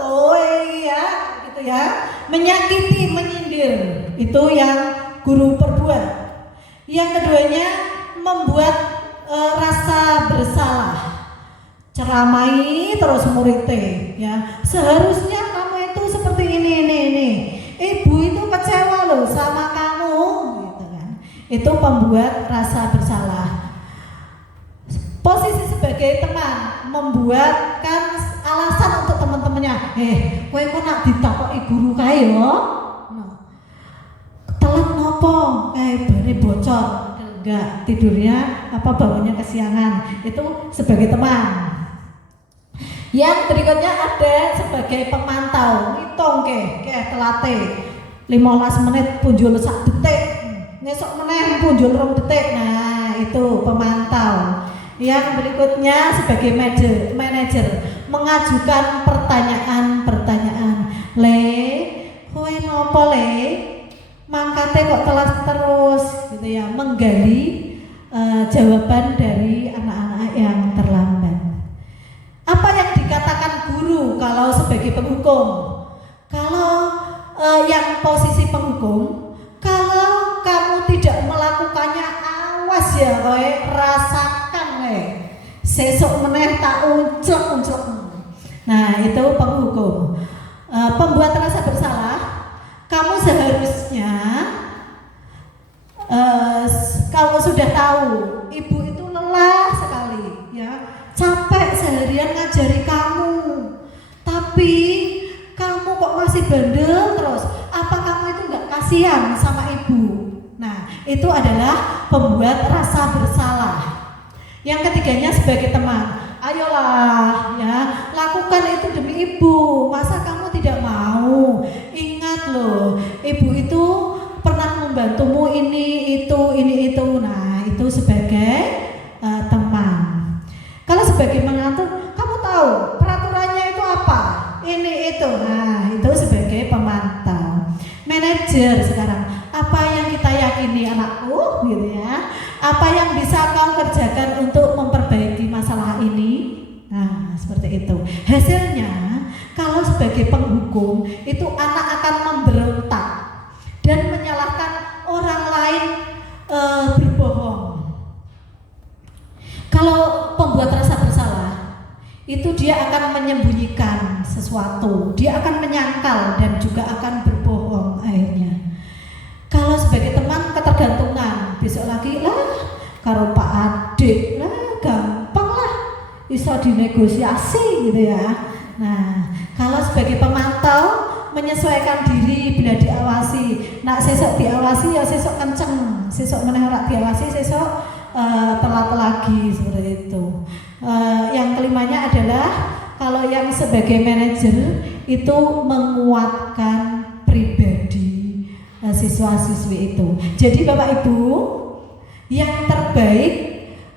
oh iya, gitu ya, menyakiti, menyindir, itu yang guru perbuat. Yang keduanya membuat rasa bersalah, ceramai terus muridnya, ya seharusnya kamu itu seperti ini, ibu itu kecewa loh sama kamu, gitu kan. Itu pembuat rasa bersalah. Posisi sebagai teman, membuatkan alasan untuk teman-temannya, kowe kok nak ditakoki guru kae yo, telat nopo kayak bare bocor, enggak tidurnya apa bangunnya kesiangan, itu sebagai teman. Yang berikutnya ada sebagai pemantau, ngitung ke telate 15 menit punjul sak detik, ngesok meneh punjul 2 detik. Nah itu pemantau. Yang berikutnya sebagai manajer, mengajukan pertanyaan, le kowe nopo le mangkate kok telat terus, gitu ya, menggali jawaban dari anak-anak yang terlambat. Apa yang dikatakan guru kalau sebagai penghukum? Kalau yang posisi penghukum, kalau kamu tidak melakukannya, awas ya kowe, rasakan kowe. Sesuk meneh tak unclek. Nah, itu penghukum. Pembuat rasa bersalah, kamu seharusnya kalau sudah tahu ibu itu lelah sekali ya, capek seharian ngajari kamu, tapi kamu kok masih bandel terus, apa kamu itu nggak kasihan sama ibu? Nah itu adalah pembuat rasa bersalah. Yang ketiganya sebagai teman, ayolah ya, lakukan itu demi ibu, masa kamu tidak mau? Ingat loh, ibu itu pernah membantumu ini itu. Nah itu sebagai teman. Kalau sebagai mengatur, kamu tahu peraturannya itu apa, ini itu. Nah itu sebagai pemantau. Manajer sekarang, apa yang kita yakini anakku, gitu ya, apa yang bisa kau kerjakan untuk memperbaiki masalah ini. Nah seperti itu. Hasilnya kalau sebagai penghukum itu anak akan memberontak dan menyalahkan orang lain, berbohong. Kalau pembuat rasa bersalah itu dia akan menyembunyikan sesuatu, dia akan menyangkal dan juga akan berbohong akhirnya. Kalau sebagai teman ketergantungan, besok lagi lah karo Pak Adik lah, gampang lah, bisa dinegosiasi gitu ya. Nah kalau sebagai pemantau, menyesuaikan diri bila diawasi. Nak sesok diawasi ya sesok kenceng, sesok meneh ora diawasi sesok telat lagi, seperti itu. Yang kelimanya adalah kalau yang sebagai manajer itu menguatkan pribadi siswa-siswi itu. Jadi Bapak Ibu, yang terbaik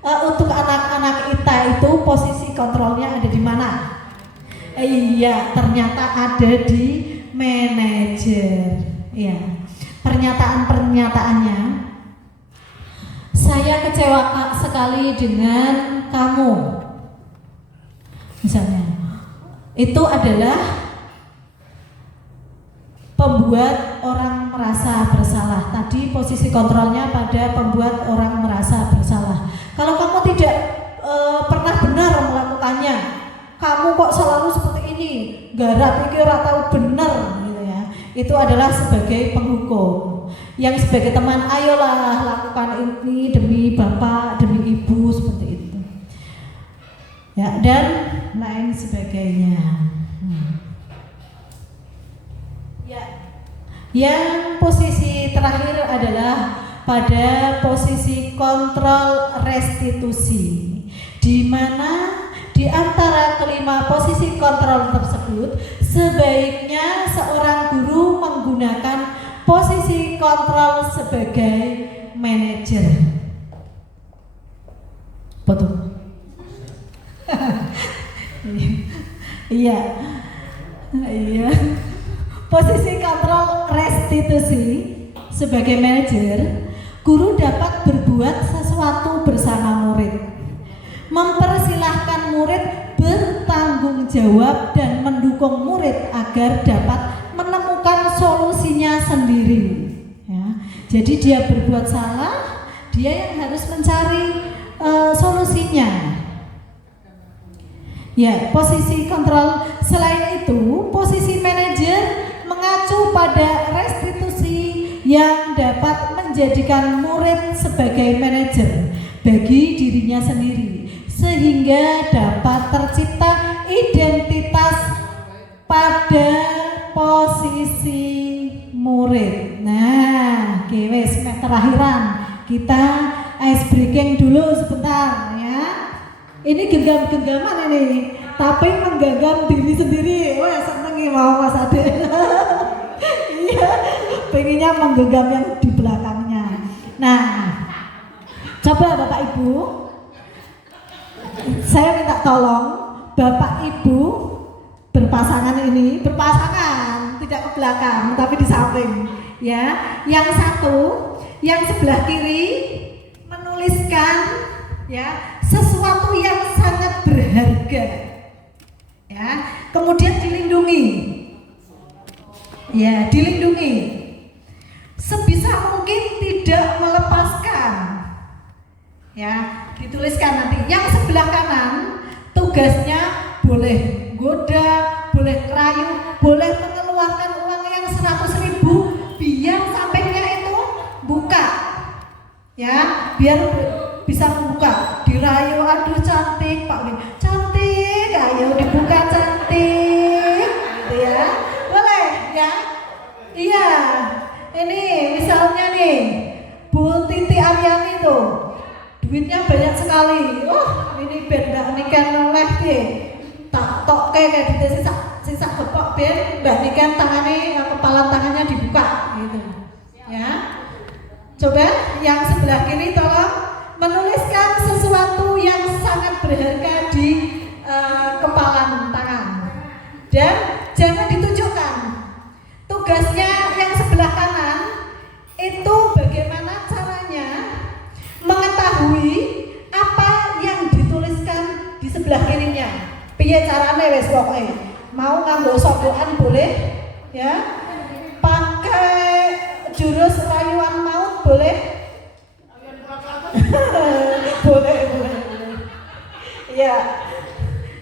untuk anak-anak kita itu posisi kontrolnya ada di mana? Iya, ternyata ada di manajer. Ya, pernyataan-pernyataannya, saya kecewa sekali dengan kamu, misalnya, itu adalah pembuat orang merasa bersalah. Tadi posisi kontrolnya pada pembuat orang merasa bersalah. Kalau kamu tidak pernah benar melakukannya, kamu kok selalu seperti ini, garap pikir ora tahu benar, gitu ya. Itu adalah sebagai penghukum. Yang sebagai teman, ayolah lakukan ini demi bapak, demi ibu, seperti itu. ya, dan lain sebagainya. Ya, yang posisi terakhir adalah pada posisi kontrol restitusi, di mana di antara kelima posisi kontrol tersebut sebaiknya seorang guru menggunakan posisi kontrol sebagai manajer. Betul. Iya. Iya. Posisi kontrol restitusi sebagai manajer, guru dapat berbuat sesuatu bersama murid, mempersilahkan murid bertanggung jawab dan mendukung murid agar dapat menemukan solusinya sendiri. Ya. Jadi dia berbuat salah, dia yang harus mencari solusinya. Ya, posisi kontrol. Selain itu, posisi manajer mengacu pada restitusi yang dapat menjadikan murid sebagai manajer bagi dirinya sendiri, sehingga dapat tercipta identitas pada posisi murid. Nah, wes terakhiran kita ice breaking dulu sebentar ya. Ini genggam-genggaman ini, tapi menggenggam diri sendiri. Wah, seneng nih mau Mas Ade. Iya, pengennya menggenggam yang di belakangnya. Nah, coba Bapak Ibu, saya minta tolong Bapak Ibu berpasangan ini, berpasangan tidak ke belakang tapi di samping ya. Yang satu, yang sebelah kiri menuliskan ya sesuatu yang sangat berharga ya, kemudian dilindungi ya, dilindungi sebisa mungkin tidak melepaskan ya, dituliskan nanti. Yang sebelah kanan tugasnya boleh goda, boleh kerayu, boleh mengeluarkan uang yang 100.000 biar sampingnya itu buka ya, biar bisa membuka, dirayu, aduh cantik Pak Win, cantik, ayo dibuka cantik, gitu ya, boleh ya, iya. Ini misalnya nih, Bu Titi Aryani tuh, duitnya banyak sekali, ini benda niken oleh deh, tak tok kayak gitu, sisa gepok ben, mbak niken tangannya, kepala tangannya dibuka, gitu, ya. Coba yang sebelah kiri tolong menuliskan sesuatu yang sangat berharga di kepala tangan dan jangan ditunjukkan. Tugasnya yang sebelah kanan itu bagaimana caranya mengetahui apa yang dituliskan di sebelah kirinya. Piye carane wes pokoknya. Mau nganggo sodokan boleh ya. Pakai jurus rayuan maut boleh. boleh.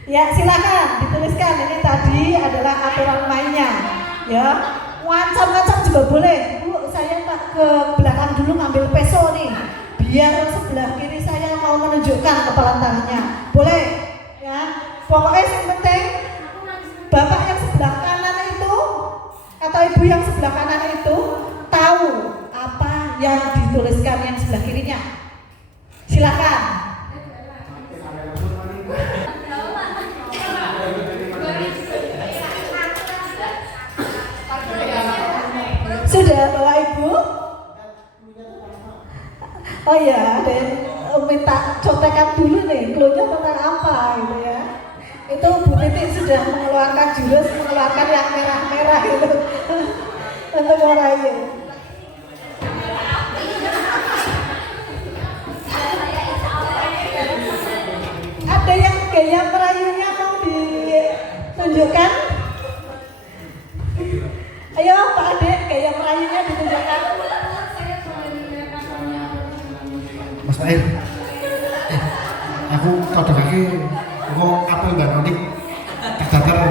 Ya silakan dituliskan. Ini tadi adalah aturan mainnya ya. Wancam-wancam juga boleh. Bu, saya tak ke belakang dulu ngambil peso nih, biar sebelah kiri saya mau menunjukkan kepala tangannya. Boleh ya. Pokoknya yang penting bapak yang sebelah kanan itu atau ibu yang sebelah kanan itu tahu apa yang dituliskan yang sebelah kirinya. Silakan. Sudah Bapak Ibu? Oh ya, dan minta contekan dulu nih, cluenya tentang apa gitu ya. Itu Bu Titi sudah mengeluarkan jurus, mengeluarkan yang merah-merah itu untuk merayu. Ada yang gaya merayunya mau ditunjukkan? Ayo Pak Ade, gaya merayunya ditunjukkan. Mas Air, aku kode kaki kok apel Mbak Nonik terdatar.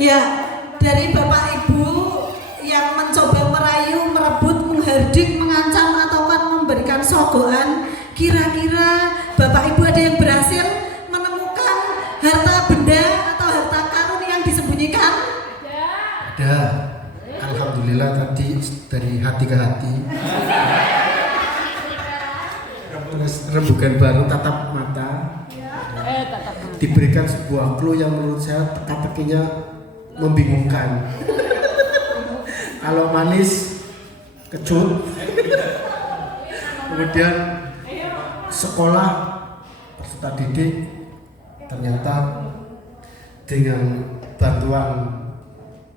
Ya, dari Bapak Ibu yang mencoba merayu, merebut, menghardik, mengancam atau kan memberikan sogokan, kira-kira Bapak Ibu ada yang berhasil menemukan harta benda atau harta karun yang disembunyikan? Ada. Alhamdulillah tadi dari hati ke hati. Terus rembukan baru tatap mata. Diberikan sebuah clue yang menurut saya teka-tekinya membingungkan. Kalau manis kecut. Kemudian sekolah peserta didik ternyata dengan bantuan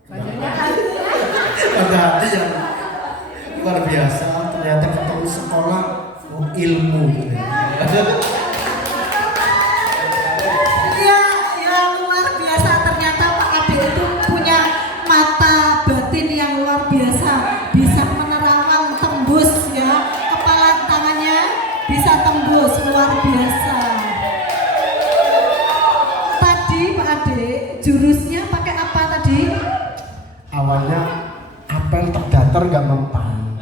pada hati yang luar biasa, ternyata ketemu sekolah ilmu. Iya, yang luar biasa, ternyata Pak Ade itu punya mata batin yang luar biasa, bisa menerawang tembus ya, kepala tangannya bisa tembus, luar biasa. Tadi Pak Ade jurusnya pakai apa tadi? Awalnya apel terdatar nggak mempan.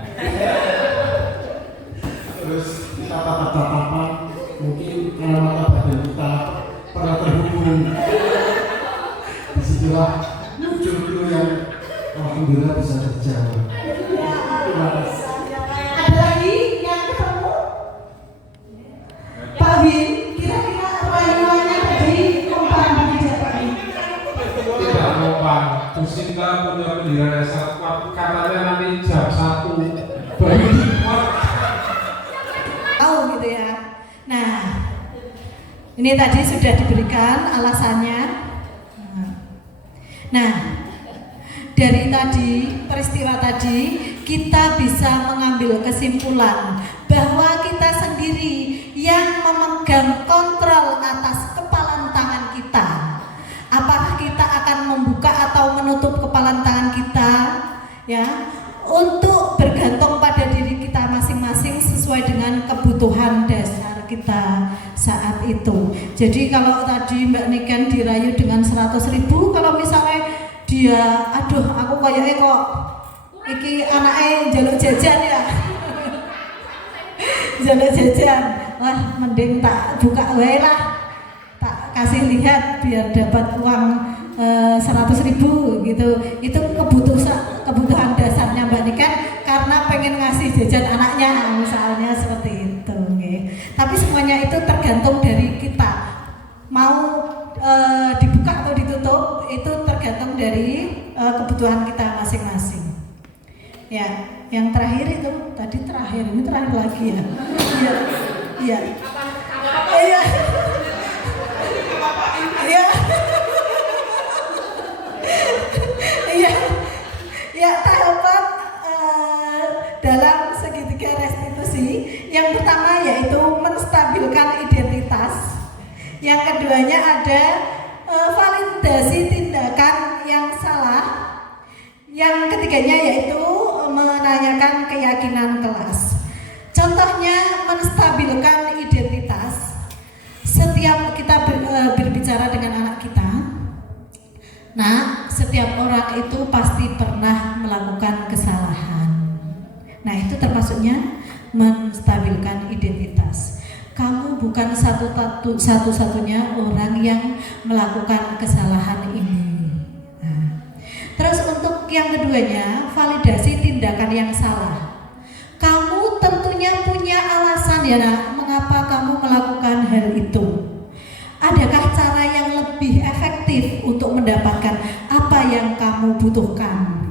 Terus kita tatap-tatapan, mungkin karena mata badan kita pernah terhubung. Disitulah muncul clue yang alhamdulillah bisa terjawab. Ada lagi yang ketemu? Pak Win, kira-kira rayuannya tadi kompan bagi Pak Win? Tidak mempan. Sinta punya pendirian yang sangat kuat. Katanya nanti jam 1 baru dibuat. Tahu gitu ya. Nah, ini tadi sudah diberikan alasannya. Nah, dari tadi peristiwa tadi kita bisa mengambil kesimpulan bahwa kita sendiri yang memegang kontrol atas kepalan tangan kita. Apakah kita akan membuka atau menutup kepalan tangan kita, ya, untuk bergantung pada diri kita masing-masing sesuai dengan kebutuhan dasar kita saat itu. Jadi kalau tadi Mbak Niken dirayu dengan 100.000, kalau misalnya dia, aduh aku kayaknya kok iki anaknya jaluk jajan ya, jaluk jajan, wah mending tak buka wae lah, tak kasih lihat biar dapat uang 100.000 gitu. Itu kebutuhan dasarnya Mbak Niken karena pengen ngasih jajan anaknya misalnya seperti itu. Tapi semuanya itu tergantung dari kita mau dibuka atau ditutup, itu tergantung dari kebutuhan kita masing-masing. Ya, yang terakhir itu tadi terakhir, ini terakhir lagi ya. Iya, iya. Iya. Iya. Iya. Ya, tahapan dalam segitiga restitusi yang pertama yaitu menstabilkan identitas. Yang keduanya ada validasi tindakan yang salah. Yang ketiganya yaitu menanyakan keyakinan kelas. Contohnya menstabilkan identitas. Setiap kita berbicara dengan anak kita, nah, setiap orang itu pasti pernah melakukan kesalahan. Nah, itu termasuknya menstabilkan identitas. Kamu bukan satu-satunya orang yang melakukan kesalahan ini. Nah, terus untuk yang keduanya, validasi tindakan yang salah. Kamu tentunya punya alasan ya nak, mengapa kamu melakukan hal itu. Adakah cara yang lebih efektif untuk mendapatkan apa yang kamu butuhkan?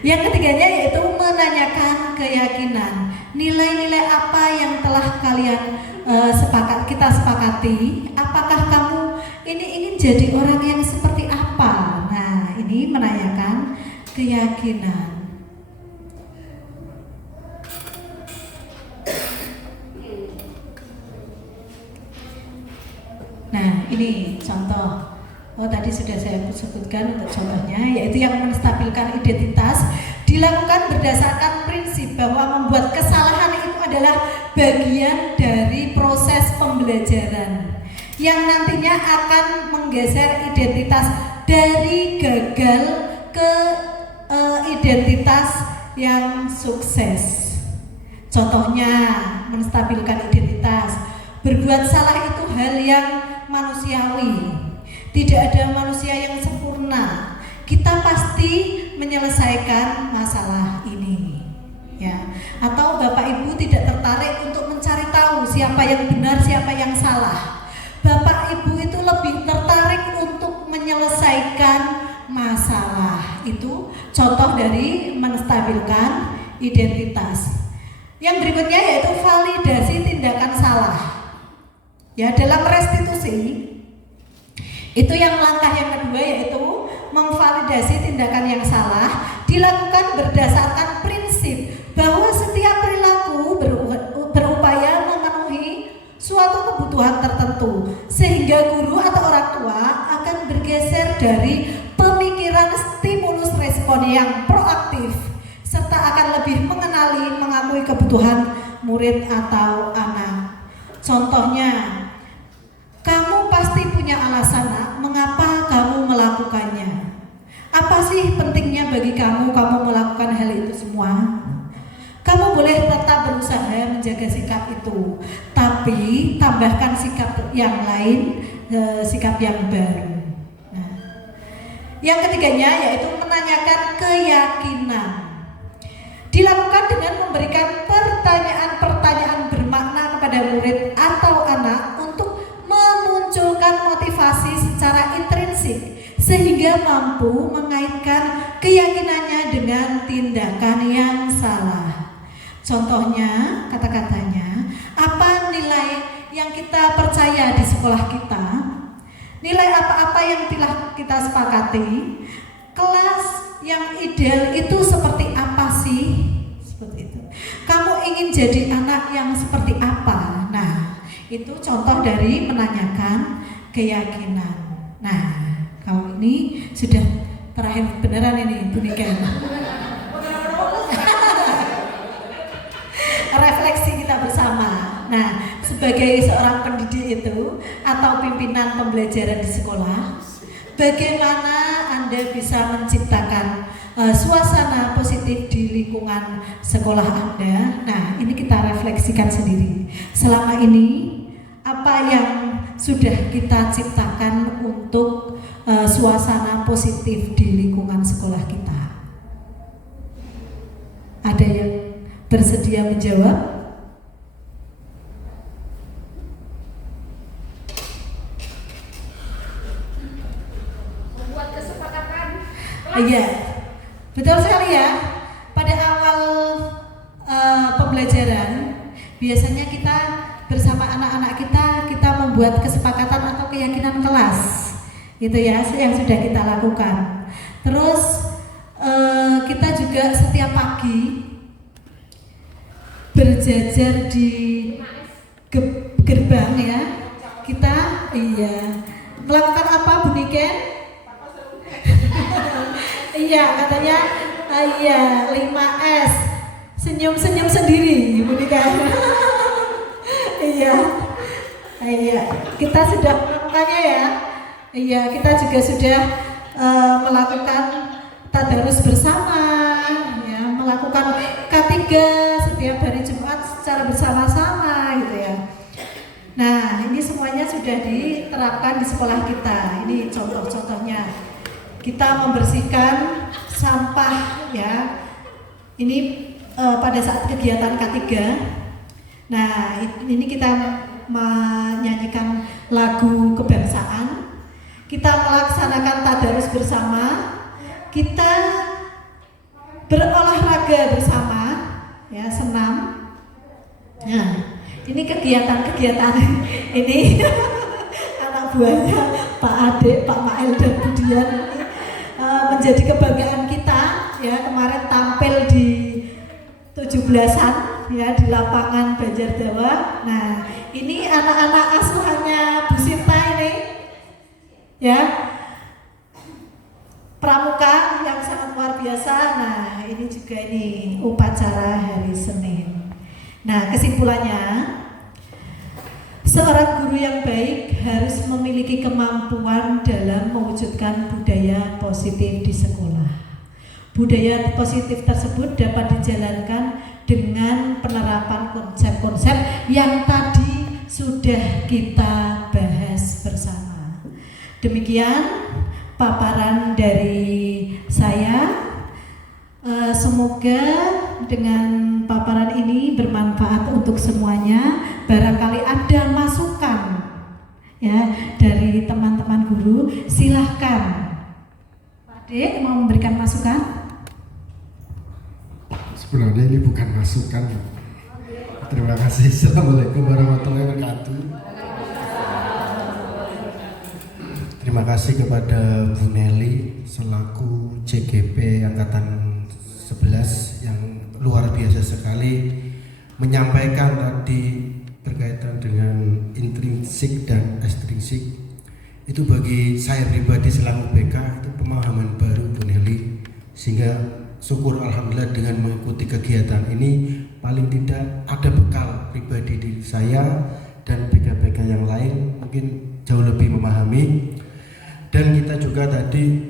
Yang ketiganya yaitu menanyakan keyakinan. Nilai-nilai apa yang telah kalian kita sepakati? Apakah kamu ini ingin jadi orang yang seperti apa? Nah, ini menanyakan keyakinan. Nah, ini contoh. Oh, tadi sudah saya sebutkan untuk contohnya, yaitu yang menstabilkan identitas dilakukan berdasarkan prinsip bahwa membuat kesalahan itu adalah bagian dari proses pembelajaran yang nantinya akan menggeser identitas dari gagal ke identitas yang sukses. Contohnya menstabilkan identitas. Berbuat salah itu hal yang manusiawi. Tidak ada manusia yang sempurna. Kita pasti menyelesaikan masalah ini. Ya. Atau Bapak Ibu tidak tertarik untuk mencari tahu siapa yang benar, siapa yang salah. Bapak Ibu itu lebih tertarik untuk menyelesaikan masalah. Itu contoh dari menstabilkan identitas. Yang berikutnya yaitu validasi tindakan salah. Ya, dalam restitusi itu yang langkah yang kedua yaitu memvalidasi tindakan yang salah dilakukan berdasarkan prinsip bahwa setiap perilaku berupaya memenuhi suatu kebutuhan tertentu, sehingga guru atau orang tua akan bergeser dari pemikiran stimulus respon yang proaktif serta akan lebih mengenali mengakui kebutuhan murid atau anak. Contohnya, kamu pasti punya alasan mengapa kamu melakukannya. Apa sih pentingnya bagi kamu melakukan hal itu semua? Kamu boleh tetap berusaha menjaga sikap itu, tapi tambahkan sikap yang lain, sikap yang baru. Nah, yang ketiganya yaitu menanyakan keyakinan. Dilakukan dengan memberikan pertanyaan-pertanyaan bermakna kepada murid atau anak untuk memunculkan motivasi secara intrinsik sehingga mampu mengaitkan keyakinannya dengan tindakan yang salah. Contohnya, kata-katanya, apa nilai yang kita percaya di sekolah kita? Nilai apa-apa yang telah kita sepakati? Kelas yang ideal itu seperti apa sih? Seperti itu. Kamu ingin jadi anak yang seperti apa? Nah, itu contoh dari menanyakan keyakinan. Nah, kalau ini sudah terakhir beneran ini Bu Niken. Refleksi kita bersama. Nah, sebagai seorang pendidik itu atau pimpinan pembelajaran di sekolah, bagaimana Anda bisa menciptakan suasana positif di lingkungan sekolah Anda? Nah, ini kita refleksikan sendiri. Selama ini apa yang sudah kita ciptakan untuk suasana positif di lingkungan sekolah kita? Ada yang bersedia menjawab? Membuat kesepakatan. Iya, betul sekali ya. Pada awal pembelajaran, biasanya kita bersama anak-anak kita membuat kesepakatan atau keyakinan kelas, gitu ya, yang sudah kita lakukan. Terus kita juga setiap pagi berjajar di gerbang ya, kita melakukan apa Bu Niken? Iya, katanya 5S, senyum-senyum sendiri Bu Niken. Iya, kita sudah melakukannya ya. Iya, kita juga sudah melakukan tadarus bersama, ya, melakukan K3 setiap hari Jumat secara bersama-sama gitu ya. Nah, ini semuanya sudah diterapkan di sekolah kita. Ini contoh-contohnya. Kita membersihkan sampah ya. Ini pada saat kegiatan K3. Nah, ini kita menyanyikan lagu kebangsaan. Kita melaksanakan tadarus bersama. Kita berolahraga bersama, ya, senam. Nah, ini kegiatan-kegiatan ini anak buahnya Pak Ade, Pak Mael dan Budian ini menjadi kebanggaan kita ya. Kemarin tampil di 17-an ya di lapangan Banjardawa. Nah, ini anak-anak asuhannya Bu Sinta ini ya. Pramuka yang sangat luar biasa. Nah, ini juga ini upacara hari Senin. Nah, kesimpulannya, seorang guru yang baik harus memiliki kemampuan dalam mewujudkan budaya positif di sekolah. Budaya positif tersebut dapat dijalankan dengan penerapan konsep-konsep yang tadi sudah kita bahas bersama. Demikian paparan dari saya. Semoga dengan paparan ini bermanfaat untuk semuanya. Barangkali ada masukan ya dari teman-teman guru, silahkan. Pak Ade mau memberikan masukan? Sebenarnya ini bukan masukan. Terima kasih. Assalamualaikum warahmatullahi wabarakatuh. Terima kasih kepada Bu Nelly selaku CGP Angkatan 11 yang luar biasa sekali menyampaikan tadi berkaitan dengan intrinsik dan ekstrinsik. Itu bagi saya pribadi selaku BK itu pemahaman baru Bu Nelly, sehingga syukur alhamdulillah dengan mengikuti kegiatan ini paling tidak ada bekal pribadi diri saya dan BK-BK yang lain mungkin jauh lebih memahami. Dan kita juga tadi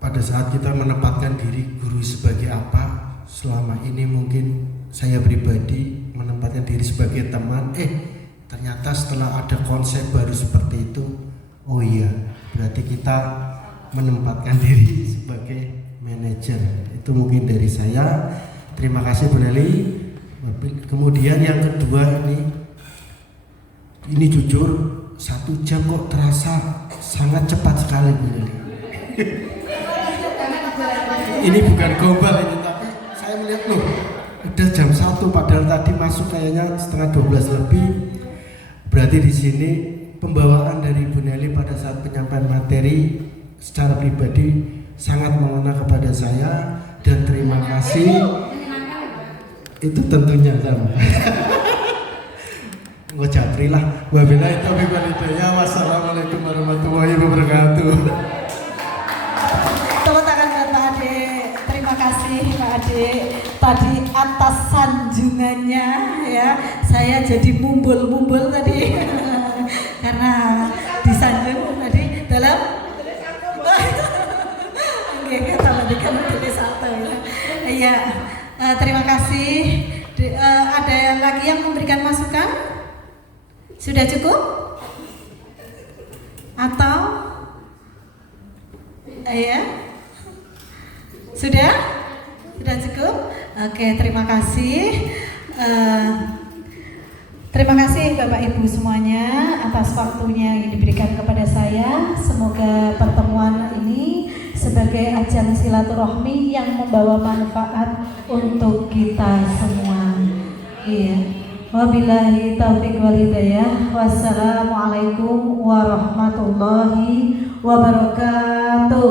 pada saat kita menempatkan diri guru sebagai apa, selama ini mungkin saya pribadi menempatkan diri sebagai teman, ternyata setelah ada konsep baru seperti itu, oh iya berarti kita menempatkan diri sebagai manajer. Itu mungkin dari saya. Terima kasih Bu Nelly. Kemudian yang kedua ini jujur 1 jam kok terasa sangat cepat sekali Bu Nelly. Ini bukan gombal ini, tapi saya melihat loh udah jam 1 padahal tadi masuk kayaknya setengah 12 lebih. Berarti di sini pembawaan dari Bu Nelly pada saat penyampaian materi secara pribadi sangat mengena kepada saya dan terima kasih. Itu tentunya sama. Ngojapri lah. Wabillahi taufiq wal hidayah. Wassalamualaikum warahmatullahi wabarakatuh. Tepuk tangan buat Pak Ade. Terima kasih Pak Ade. Tadi atas sanjungannya ya, saya jadi mumbul tadi karena disanjung tadi dalam. Oke, kalau dikatakan tulis satu ya. Iya, terima kasih. Ada yang lagi yang memberikan masukan? Sudah cukup? Atau? Ya? Sudah? Sudah cukup? Oke, terima kasih. Terima kasih Bapak Ibu semuanya atas waktunya yang diberikan kepada saya. Semoga pertemuan ini sebagai ajang silaturahmi yang membawa manfaat untuk kita semua. Iya. Wabillahi taufiq wal hidayah. Wassalamualaikum warahmatullahi wabarakatuh.